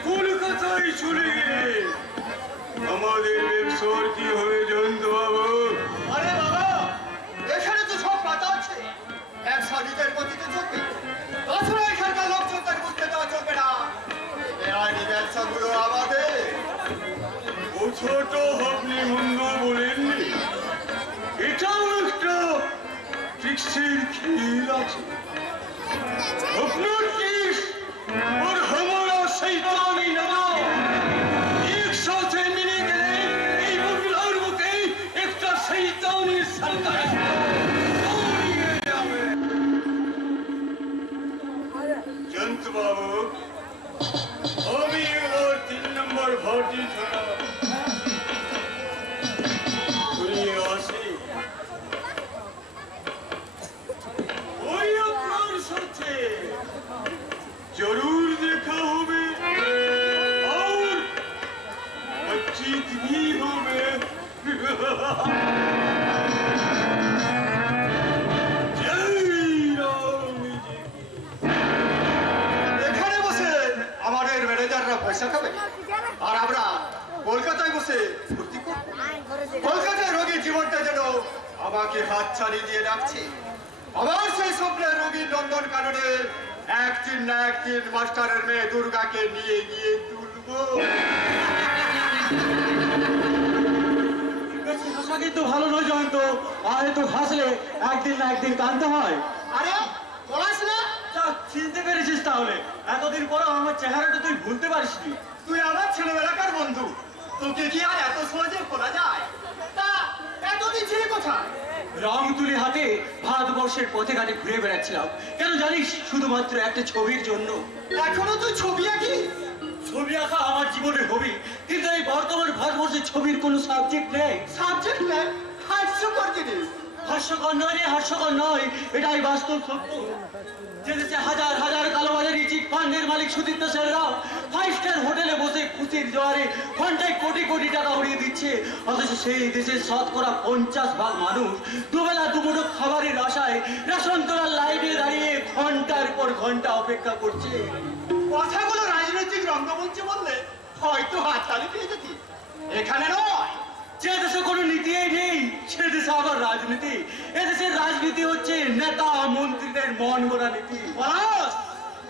কলকাতায় চলে গেলে আমাদের ব্যবসার কি হবে জন্ত বাবু? আরে বাবা, এখানে তো সব পাতা আছে, ব্যবসা নিজের গতিতে চলবে। তাছাড়া এখানকার লোকজন তার বুঝতে দেওয়া চলবে না, বেআইনি ব্যবসাগুলো আমাদের। ও ছোট আপনি মন্দ বলেননি, এটাও একটা ট্রিক্সের খেল আছে। আপনার ট্রিক্স और हमारा शैतानी नाम एक साथ मिले गए এই বাংলার বুকে একটা শৈতানি সরকার চালিয়ে যাবে। জন্ত বাবু, আমি এবার 3 নম্বর ভাটি থানা ঘুরিয়ে আসি। ওই আপনার সাথে जरूर देखा होवे और बातचीत भी होवे। जय राम जी। এখানে বসে আমাদের ম্যানেজাররা পয়সা খাবে আর আমরা কলকাতায় বসে ফুর্তি করব। কলকাতায় রোগীর জীবনটা যেন আমাকে হাত ছাড়িয়ে দিয়ে রাখছে। আমার সেই স্বপ্নের রোগীর নন্দন কাননে একদিন না একদিন মাস্টারের মেয়ে দুর্গাকে নিয়ে গিয়ে তুলবো। বেশি হাসা কিন্তু ভালো নয় জয়ন্ত, আর তো হাসলে একদিন না একদিন কাঁদতে হয়। আরে বলাস না, যা, চিনতে পেরেছিস তাহলে? এতদিন পরে আমার চেহারাটা তুই ভুলতে পারিসনি। তুই আমার ছেলেবেলাকার বন্ধু, তোকে কি আর এত সহজে বলা যায়? তা এতদিন ছিলি কোথায়? রং তুলি হাতে ভারতবর্ষের পথে ঘাটে ঘুরে বেড়াচ্ছিলাম। কেন জানিস? শুধুমাত্র একটা ছবির জন্য। এখনো তুই ছবি আঁকি? ছবি আঁকা আমার জীবনের হবি, কিন্তু এই বর্তমান ভারতবর্ষের ছবির কোনো সাবজেক্ট নেই। সাবজেক্ট নেই? হাস্যকর জিনিস। হাস্যকর নয় রে, হাস্যকর নয়, এটাই বাস্তব সত্য। যে দেশে হাজার হাজার কালোবাজারি চিট ফান্ডের মালিক সুদীপ্ত সেনরাও 5 স্টার হোটেলে বসে খুশির জোয়ারে ঘন্টায় কোটি কোটি টাকা উড়িয়ে দিচ্ছে, অথচ সেই দেশের শতকরা 50% মানুষ দুবেলা দুমুঠো খাবারের আশায় রেশন তোলার লাইনে দাঁড়িয়ে ঘন্টার পর ঘন্টা অপেক্ষা করছে। কথাগুলো রাজনৈতিক রঙ্গমঞ্চে বললে হয়তো হাততালি পেয়ে যেতি, এখানে নয়। যে দেশে কোনো নীতিই নেই সে দেশে আবার রাজনীতি। এদেশের রাজনীতি হচ্ছে নেতা মন্ত্রীদের মন গড়া নীতি। বলাস,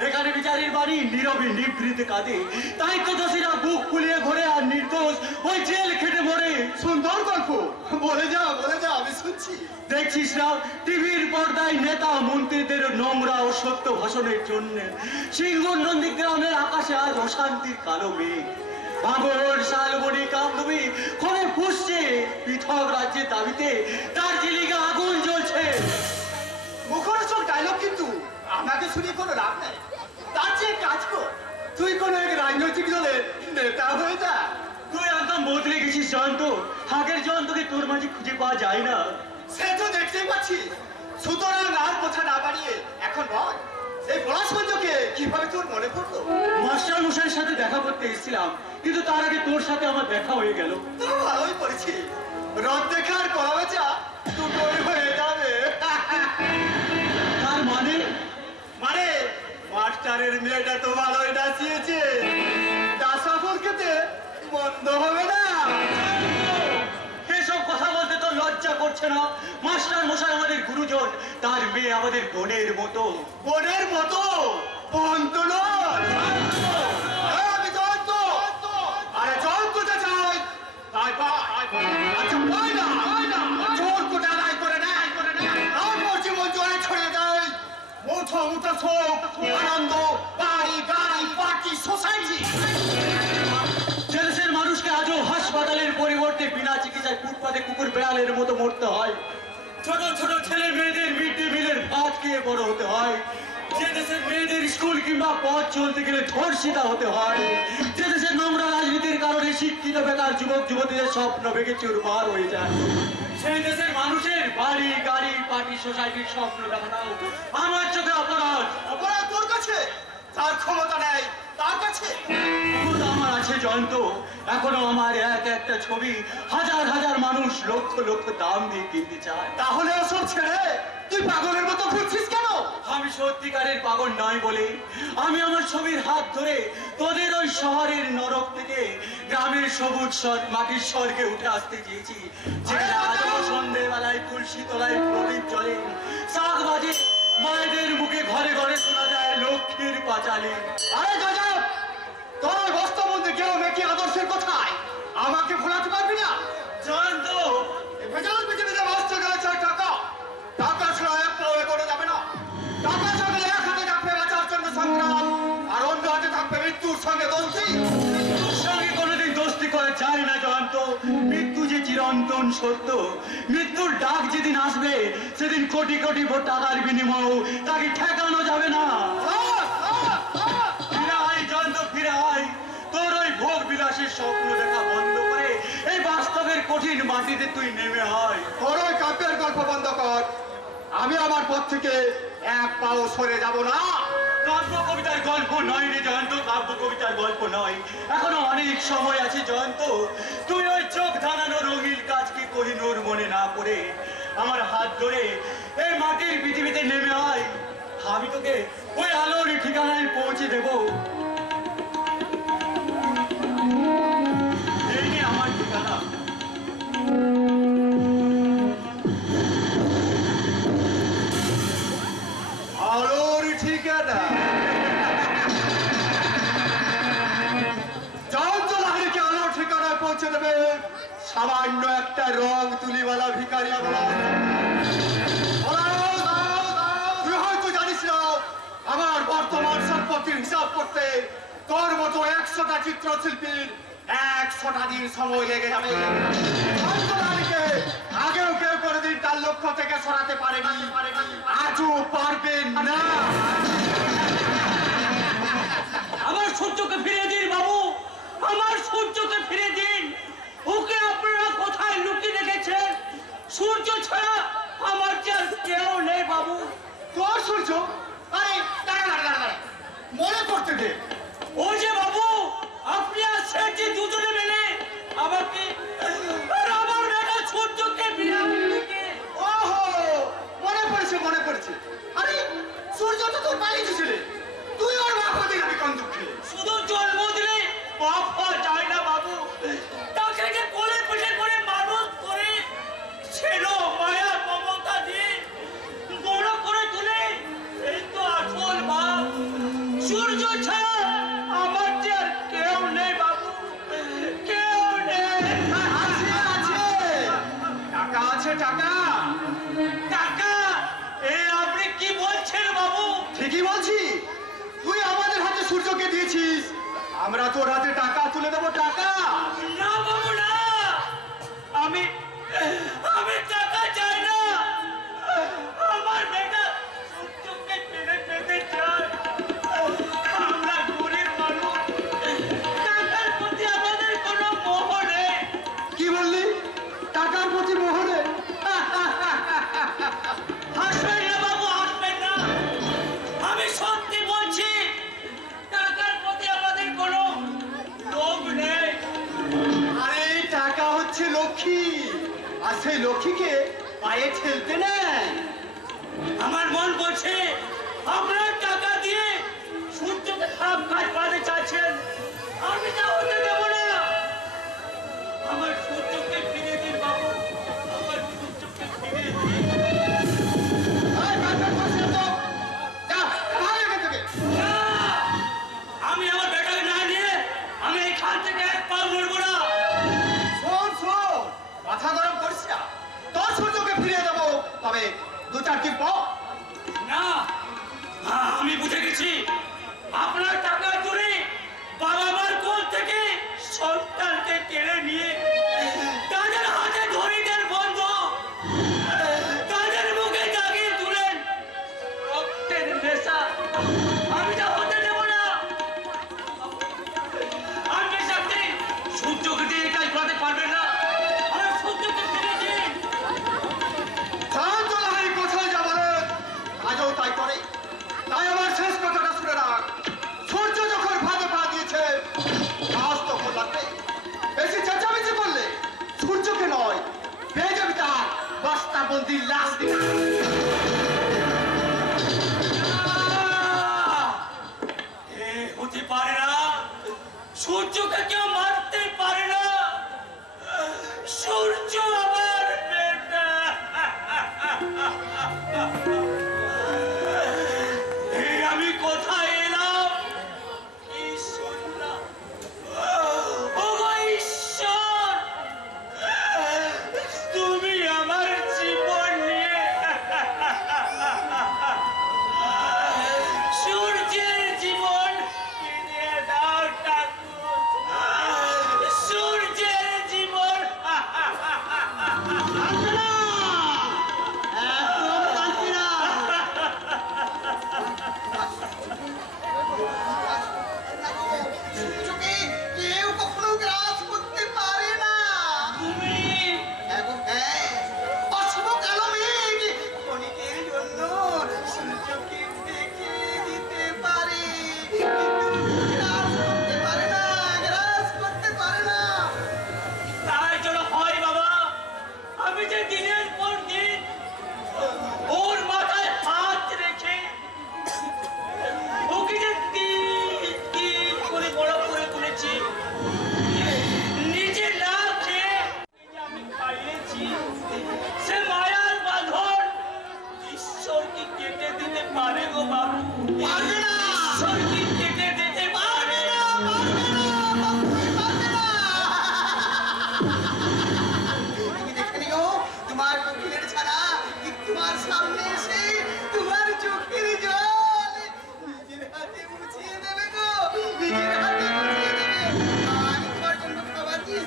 এখানে বিচারের বাড়ি নীরবে নিভৃতে কাঁদে, তাই তো দোষীরা বুক ফুলিয়ে ঘোরে আর নির্দোষ ওই জেল খেটে মরে। সুন্দর গল্প, বলে যা আমি শুনছি। দেখছিস না টিভির পর্দায় নেতা মন্ত্রীদের নোংরা ও সত্য ভাষণের জন্য সিংহ নন্দীগ্রামের আকাশে আজ অশান্তির কালো মেঘ। ভাঙর শালবনি কামদুবি ক্ষোভে ফুসছে, পৃথক রাজ্যের দাবিতে দার্জিলিংয়ে আগুন জ্বলছে। মুখরোচক ডায়লগ, কিন্তু আমাকে শুনিয়ে কোনো লাভ নেই। তার চেয়ে কাজ কর, তুই কোনো এক রাজনৈতিক দলের নেতা হয়ে যা। তুই একদম বদলে গেছিস জয়ন্ত। আগের জয়ন্তকে তোর মাঝে খুঁজে পাওয়া যায় না। সে তো দেখতেই পাচ্ছি। সুতরাং আর কথা না বাড়িয়ে এখন বল, এই পলাশমঞ্জকে কিভাবে তোর মনে পড়লো? মাস্টার মশাইয়ের সাথে দেখা করতে এসেছিলাম, কিন্তু তার আগে তোর সাথে আমার দেখা হয়ে গেল। তো ভালোই করেছি, রথ দেখার কলা বেচা দুটোই হয়ে যাবে। তার মানে মানে মাস্টারের মেয়েটা তো ভালোই নাচিয়েছে, দাসাফল খেতে বন্ধ হবে না। এসব কথা বলতে তো লজ্জা করছে না? মাস্টার মশাই আমাদের গুরুজন, তার মেয়ে আমাদের বোনের মতো। বোনের মতো? বোন তো নয়। আমি জয়ন্ত। আরে জয়ন্ত যা চাই তাই পাই। আচ্ছা পাই না, জোর কোটা আদায় করে নেয়। আমার জীবন জলে ছড়িয়ে যায় মুঠো মুঠো শোক, আনন্দ, বাড়ি গাড়ি, পার্টি, সোসাইটি। যে দেশের মানুষকে আজও হাসপাতালের পরিবর্তে বিনা চিকিৎসায় ফুটপাতে কুকুর বেড়ালের মতো মরতে হয়, ছোট ছোট ছেলে মেয়েদের মিড ডে মিলের ভাত খেয়ে বড় হতে হয়, যে দেশের মেয়েদের স্কুল কিংবা পথ চলতে গেলে ধর্ষিতা হতে হয়, যে দেশের নোংরা রাজনীতির কারণে শিক্ষিত বেকার যুবক যুবতীদের স্বপ্ন ভেঙে চুরমার হয়ে যায়, সেই দেশের মানুষের বাড়ি গাড়ি পার্টি সোসাইটির স্বপ্ন দেখাটাও আমার চোখে অপরাধ। অপরাধ তোর কাছে? তার ক্ষমতা নেই তার কাছে? ক্ষমতা আমার আছে জয়ন্ত। এখনো আমার এক একটা ছবি হাজার হাজার মানুষ লক্ষ লক্ষ দাম দিয়ে কিনতে চায়। তাহলে ওসব ছেড়ে তুই পাগলের মতো ঘুরছিস কেন? আমি সত্যিকারের পাগল নয় বলে আমি আমার ছবির হাত ধরে তোদের ওই শহরের নরক থেকে গ্রামের সবুজ মাটির স্বর্গে উঠে আসতে চেয়েছি, যেখানে আজও সন্ধ্যেবেলায় তুলসী তলায় প্রদীপ জ্বলে, শাক বাজে, মায়েদের মুখে ঘরে ঘরে শোনা যায় লক্ষ্মীর পাঁচালী। আরে যাজা, তোর বস্তাবন্ধে কেউ নাকি আদর্শের কোথায় আমাকে ভোলাতে পারবি না? জয়ন্ত, ভেজাল পৃথিবীতে বাঁচতে গেলে চাই টাকা। টাকা ছাড়া এক পাও এগোনো যাবে না। টাকা ছাড়া এক হাতে থাকবে বাঁচার জন্য সংগ্রাম, আর অন্য হাতে থাকবে মৃত্যুর সঙ্গে দোস্তি। মৃত্যুর সঙ্গে কোনোদিন দোস্তি করা যায় না জয়ন্ত। মৃত্যু যে চিরন্তন সত্য। মৃত্যুর ডাক যেদিন আসবে সেদিন কোটি কোটি টাকার বিনিময়ে তাকে ঠেকানো যাবে না। ফিরে আয় জয়ন্ত, ফিরে আয়। তোর ওই ভোগ বিলাসের স্বপ্ন দেখা বন্ধ করে এই বাস্তবের কঠিন মাটিতে তুই নেমে আয়। তোর ওই কাব্যের গল্প বন্ধ কর। আমি আমার পথ থেকে এক পাও সরে যাব না। কাব্য কবিতার গল্প নয় রে জয়ন্ত, কাব্য কবিতার গল্প নয়। এখনো অনেক সময় আছে জয়ন্ত। তুই ওই চোখ ধানানো রঙিন কাজকে কোহিনূর মনে না করে আমার হাত ধরে এই মাটির পৃথিবীতে নেমে আয়। আমি তোকে ওই আলোর ঠিকানায় পৌঁছে দেব। এই নে আমার ঠিকানা। আলোর ঠিকানা? 100টা দিন সময় লেগে যাবে। চন্দ্রধারীকে আগেও কেউ কোনোদিন তার লক্ষ্য থেকে সরাতে পারেনি, আজও পারবেন না। আমার সূর্যকে ফিরে দিন বাবু, আমার সূর্যকে ফিরে দিন। ওকে আপনারা কোথায় লুকিয়ে রেখেছেন? সূর্য ছাড়া আমার যে আর কেউ নেই বাবু। তোর সূর্য? আরে দাঁড়া দাঁড়া দাঁড়া, মনে করতে দে। ও যে বাবু, আপনি আর সেটি দুজনে মিলে আমাকে আর আমার বেটা সূর্যকে বিরাম দিকে। ওহো, মনে পড়েছে মনে পড়েছে। আরে সূর্য তো তোর পালিয়ে ছিলে, তুই ওর বাপ হতে যাবি কোন দুঃখে? শুধু জন্ম দিলে বাপ হওয়া যায় না বাবু, তাকে যে কোলে পিঠে করে মানুষ করে ছিল মায়া মমতা দিয়ে বড় করে তুলে, এই তো আসল বাপ। সূর্য ছাড়া আমার যে আর কেউ নেই বাবু, কেউ নেই। আছে আছে, টাকা আছে টাকা। টাকা? এ আপনি কি বলছেন বাবু? ঠিকই বলছি, তুই আমাদের হাতে সূর্যকে দিয়েছিস, আমরা তোর হাতে টাকা তুলে দেবো। টাকা না বাবু না, আমি আমি টাকা চাই না, আমার বেটা সূর্যকে ফিরে পেতে চাই। আমরা গরিব মানুষ, টাকার প্রতি আমাদের কোনো মোহ নেই। কি বললি? টাকার প্রতি মোহরে? হাসবেন না বাবু, হাসবেন না, আমি সত্যি বলছি, টাকার প্রতি আমাদের কোনো লোভ নেই। আরে টাকা হচ্ছে লক্ষ্মী, আর সেই লক্ষ্মীকে পায়ে ঠেলতে নেয়। আমার মন বলছে আপনার টাকা দিয়ে সূর্যকে খারাপ কাজ করাতে চাচ্ছেন, আমি তা হতে দেব না। আমার সূর্যকে ফিরে দিন বাবু, আমার সূর্যকে ফিরে দিন। এই, বাদ দাও, বসে তো। যা, ভাগ এখান থেকে। না, আমি আমার বেটাকে না নিয়ে আমি এখান থেকে এক পাও নড়বো না। শোন শোন, মাথা গরম করিস না, তোর সূর্যকে ফিরিয়ে দেবো, তবে 2-4 দিন পর। না, আমি বুঝে গেছি, আপনার টাকা চুরি বাবা মার কোল থেকে সন্তানকে কেড়ে নিয়ে তাদের হাতে ধরিদের বন্ধ, তাদের মুখে জাগিয়ে তুলেন রক্তের নেশা। আমি তা হতে দেব না। আমি সাথে সূর্যকে দিয়ে কাজ করাতে পারবেন না, আমার সূর্যকে ফিরে দিন। চন্দ্রধারী কোথায় যাবো রে? আজও তাই করে। তাই আমার শেষ কথাটা শুনে রাখ, সূর্য যখন ভাগে পা দিয়েছে, কাজ তখন লাগবে। বেশি চেঁচামেচি করলে সূর্যকে নয়, পেয়ে যাবি তার বস্তাবন্দির লাশ দিকে। এ হতে পারে না, সূর্যকে কেউ মারতে পারে না। সূর্য আমার বেটা। এই আমি কোথায় এলাম? কি শুনলাম? ওগো ঈশ্বর, তুমি আমার জীবন নিয়ে সূর্যের জীবন ফিরিয়ে দাও ঠাকুর, সূর্যের জীবন। সূর্যকে কেউ কখনো গ্রাস করতে পারে না। তুমি এবং হ্যাঁ, অশুভ কালো মেঘ ক্ষণিকের জন্য সূর্যকে ঢেকে দিতে পারে, কিন্তু গ্রাস করতে পারে না, গ্রাস করতে পারে না। তাই যেন হয় বাবা, আমি যে দিনের পর দিন ওর মাথায় হাত রেখে ওকে যে তিল তিল করে বড় করে তুলেছি, নিজে না খেয়ে যে আমি খাইয়েছি, সে মায়ার বাঁধন ঈশ্বর কি কেটে দিতে পারে গো বাবু? পারবে না। ঈশ্বর কি কেটে দিতে পারে না? তুমি দেখে নিও, তোমার কোকিলের ছাড়া তোমার সামনে এসে তোমার চোখের জল নিজের হাতে মুছিয়ে দেবে গো, নিজের হাতে মুছিয়ে দেবে। আমি তোমার জন্য খাবার নিয়ে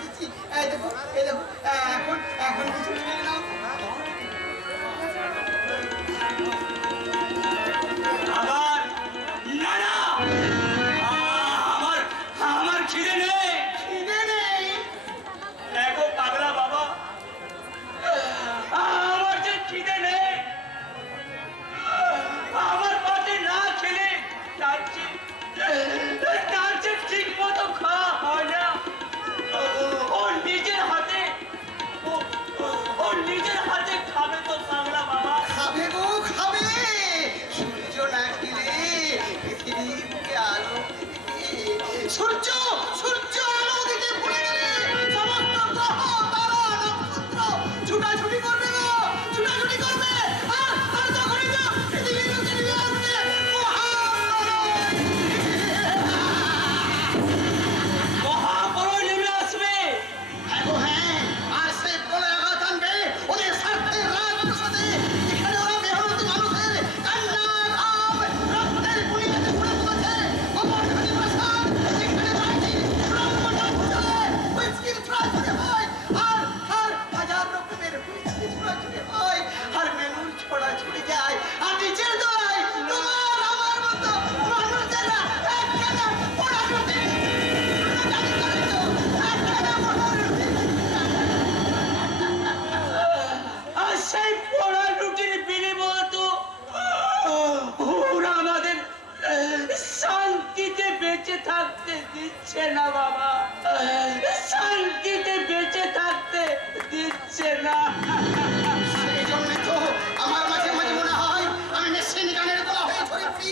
দিচ্ছে না বাবা, শান্তিতে বেঁচে থাকতে দিচ্ছে না। সেই জন্যই তো আমার মাঝে মাঝে মনে হয় আমি মেশিন গানের গলা হয়ে ছড়ে পড়ি,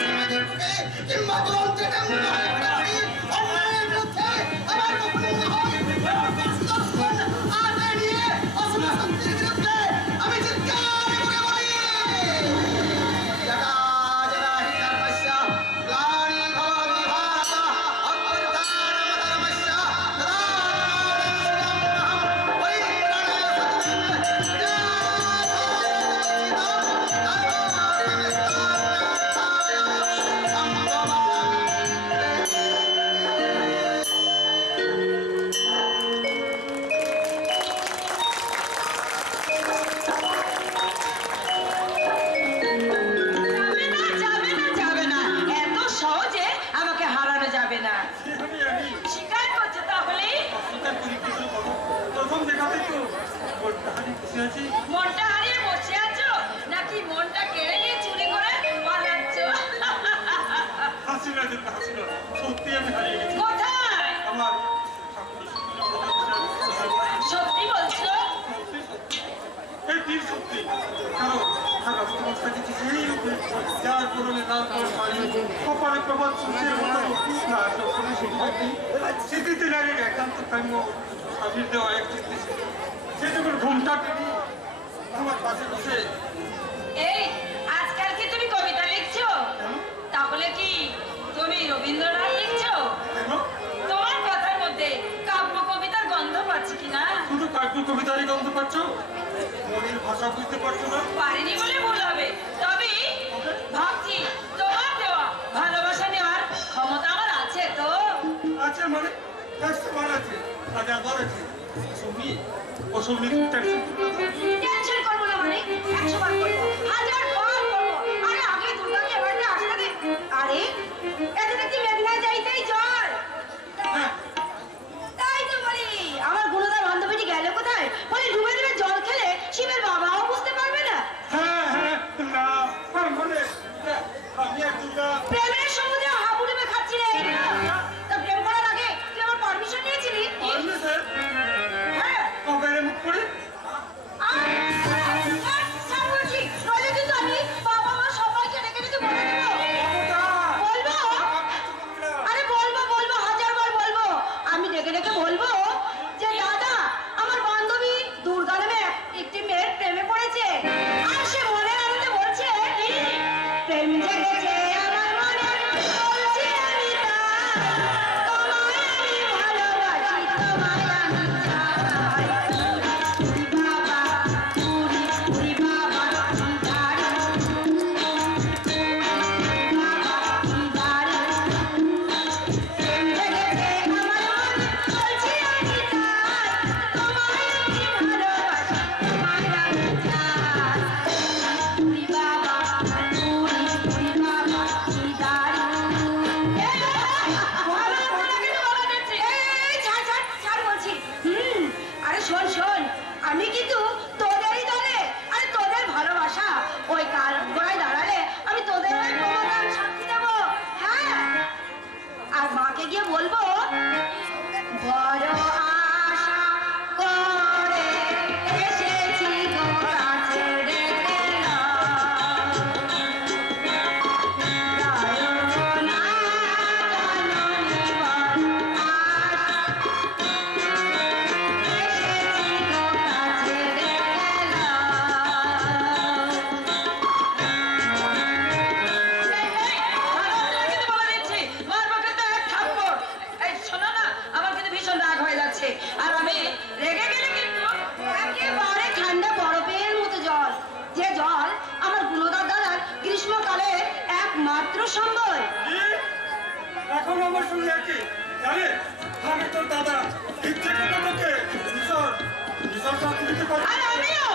সমাজের বুকে কিংবা দুরন্তে তেমন হয়ে পড়ে পড়ি। অন্যায়ের বিরুদ্ধে আমার কখনো মনে হয় সুদর্শন আগে নিয়ে অসুর শক্তির বিরুদ্ধে আমি চিৎকার করে বলি, জগা জগা হি ধর্মস্য গ্লানি ভবতি ভারত অভ্যুত্থানম ধর্মস্য তদানীতিনাহম পরিত্রাণায় যাবে না, এত সহজে আমাকে হারানো যাবে না। স্বীকার করছে তাহলে? প্রথম দেখাতে তো মনটা হারিয়ে বসে আছি। মনটা হারিয়ে বসে আছো নাকি মনটা কেড়ে নিয়ে চুরি করে পালাচ্ছ? হাসি না যেতে হাসি না, সত্যি আমি হারিয়ে গেছি। কোথায়? আমার সত্যি বলছো? এই তীর সত্যি, কারণ থাকা অবস্থা কিছু সেই রূপে যার করণে লাল করে পানি কপালে প্রভাত সূর্যের মতো না সবসময় সম্পত্তি স্মৃতিতে লাগে একান্ত কাম্য স্বামীর দেওয়া এক স্মৃতি। সে যখন ঘুমটা টেনে আমার পাশে বসে এই আজকাল কি তুমি কবিতা লিখছো? তাহলে কি তুমি রবীন্দ্রনাথ লিখছো? কেন তোমার কথার মধ্যে কাব্য কবিতার গন্ধ পাচ্ছি কিনা? শুধু কাব্য কবিতারই গন্ধ পাচ্ছ, মনের ভাষা বুঝতে পারছো না? পারিনি বলে ভুল হবে, তবে ভাবছি তোমার দেওয়া ভালোবাসা নেওয়ার ক্ষমতা আমার আছে তো। আছে মানে একশো বার আছে, হাজার বার আছে। সঙ্গী অসঙ্গী টেনশন করবো না মানে 100 বার করবো, 1000 বার করবো। আরে আগে দুর্গাকে এবারে আসতে দে। আরে এতে দেখছি মেঘনা যাইতেই জল। তাই তো বলি, আমার গুণদার বান্ধবীটি গেল কোথায়? বলে ডুবে ডুবে জল খেলে শিবের বাবাও বুঝতে পারবে না। হ্যাঁ হ্যাঁ না মানে আমি এক দুর্গা প্রেমের সমুদ্রে হাবুডুবে ডুবে খাচ্ছি রে। তা প্রেম করার আগে তুই আমার পারমিশন নিয়েছিলি? স্যার হ্যাঁ। কবে মুখ করে ছাড় বলছি, নইলে কিন্তু আমি বাবা মা সবাইকে ডেকে ডেকে বলে দেবো। বলবো? আরে বলবো 1000 বার বলবো। আমি ডেকে ডেকে বলবো যে দাদা আমার বান্ধবী দুর্গা নামে একটি মেয়ের প্রেমে পড়েছে, আর সে মনের আনন্দে বলছে প্রেম জেগেছে আমার মনে, বলছি আমি তোমায় আমি ভালোবাসি, তোমায় আমি চাই। বাবা পুরি বাবা দাঁড়ি, বাবা দাঁড়ি, প্রেম জেগেছে আমার মনে, বলছি আমি চাই। তোমায় আমি ভালোবাসি, তোমায় আমি চাই। পুরি বাবা পুরি বাবা দাঁড়ি। ছাড় বলছি। আরে শোন, আমি কিন্তু তোদেরই দলে। আরে তোদের ভালোবাসা ওই কাল গোড়ায় দাঁড়ালে আমি তোদের ওই প্রমাণ সাক্ষী দেবো। হ্যাঁ, আর মাকে গিয়ে বলবো বড় আশা করে এসেছি গো কাছে ডেকে নাও। আর আমি রেগে গেলে কিন্তু একেবারে ঠান্ডা বরফের মতো জল, যে জল আমার গুণদার দাদার গ্রীষ্মকালে একমাত্র সম্বল। এখন আমার সঙ্গে একই জানে আমি তোর দাদা ইচ্ছে করে তোকে মিশর মিশর দিতে পারি। আর আমিও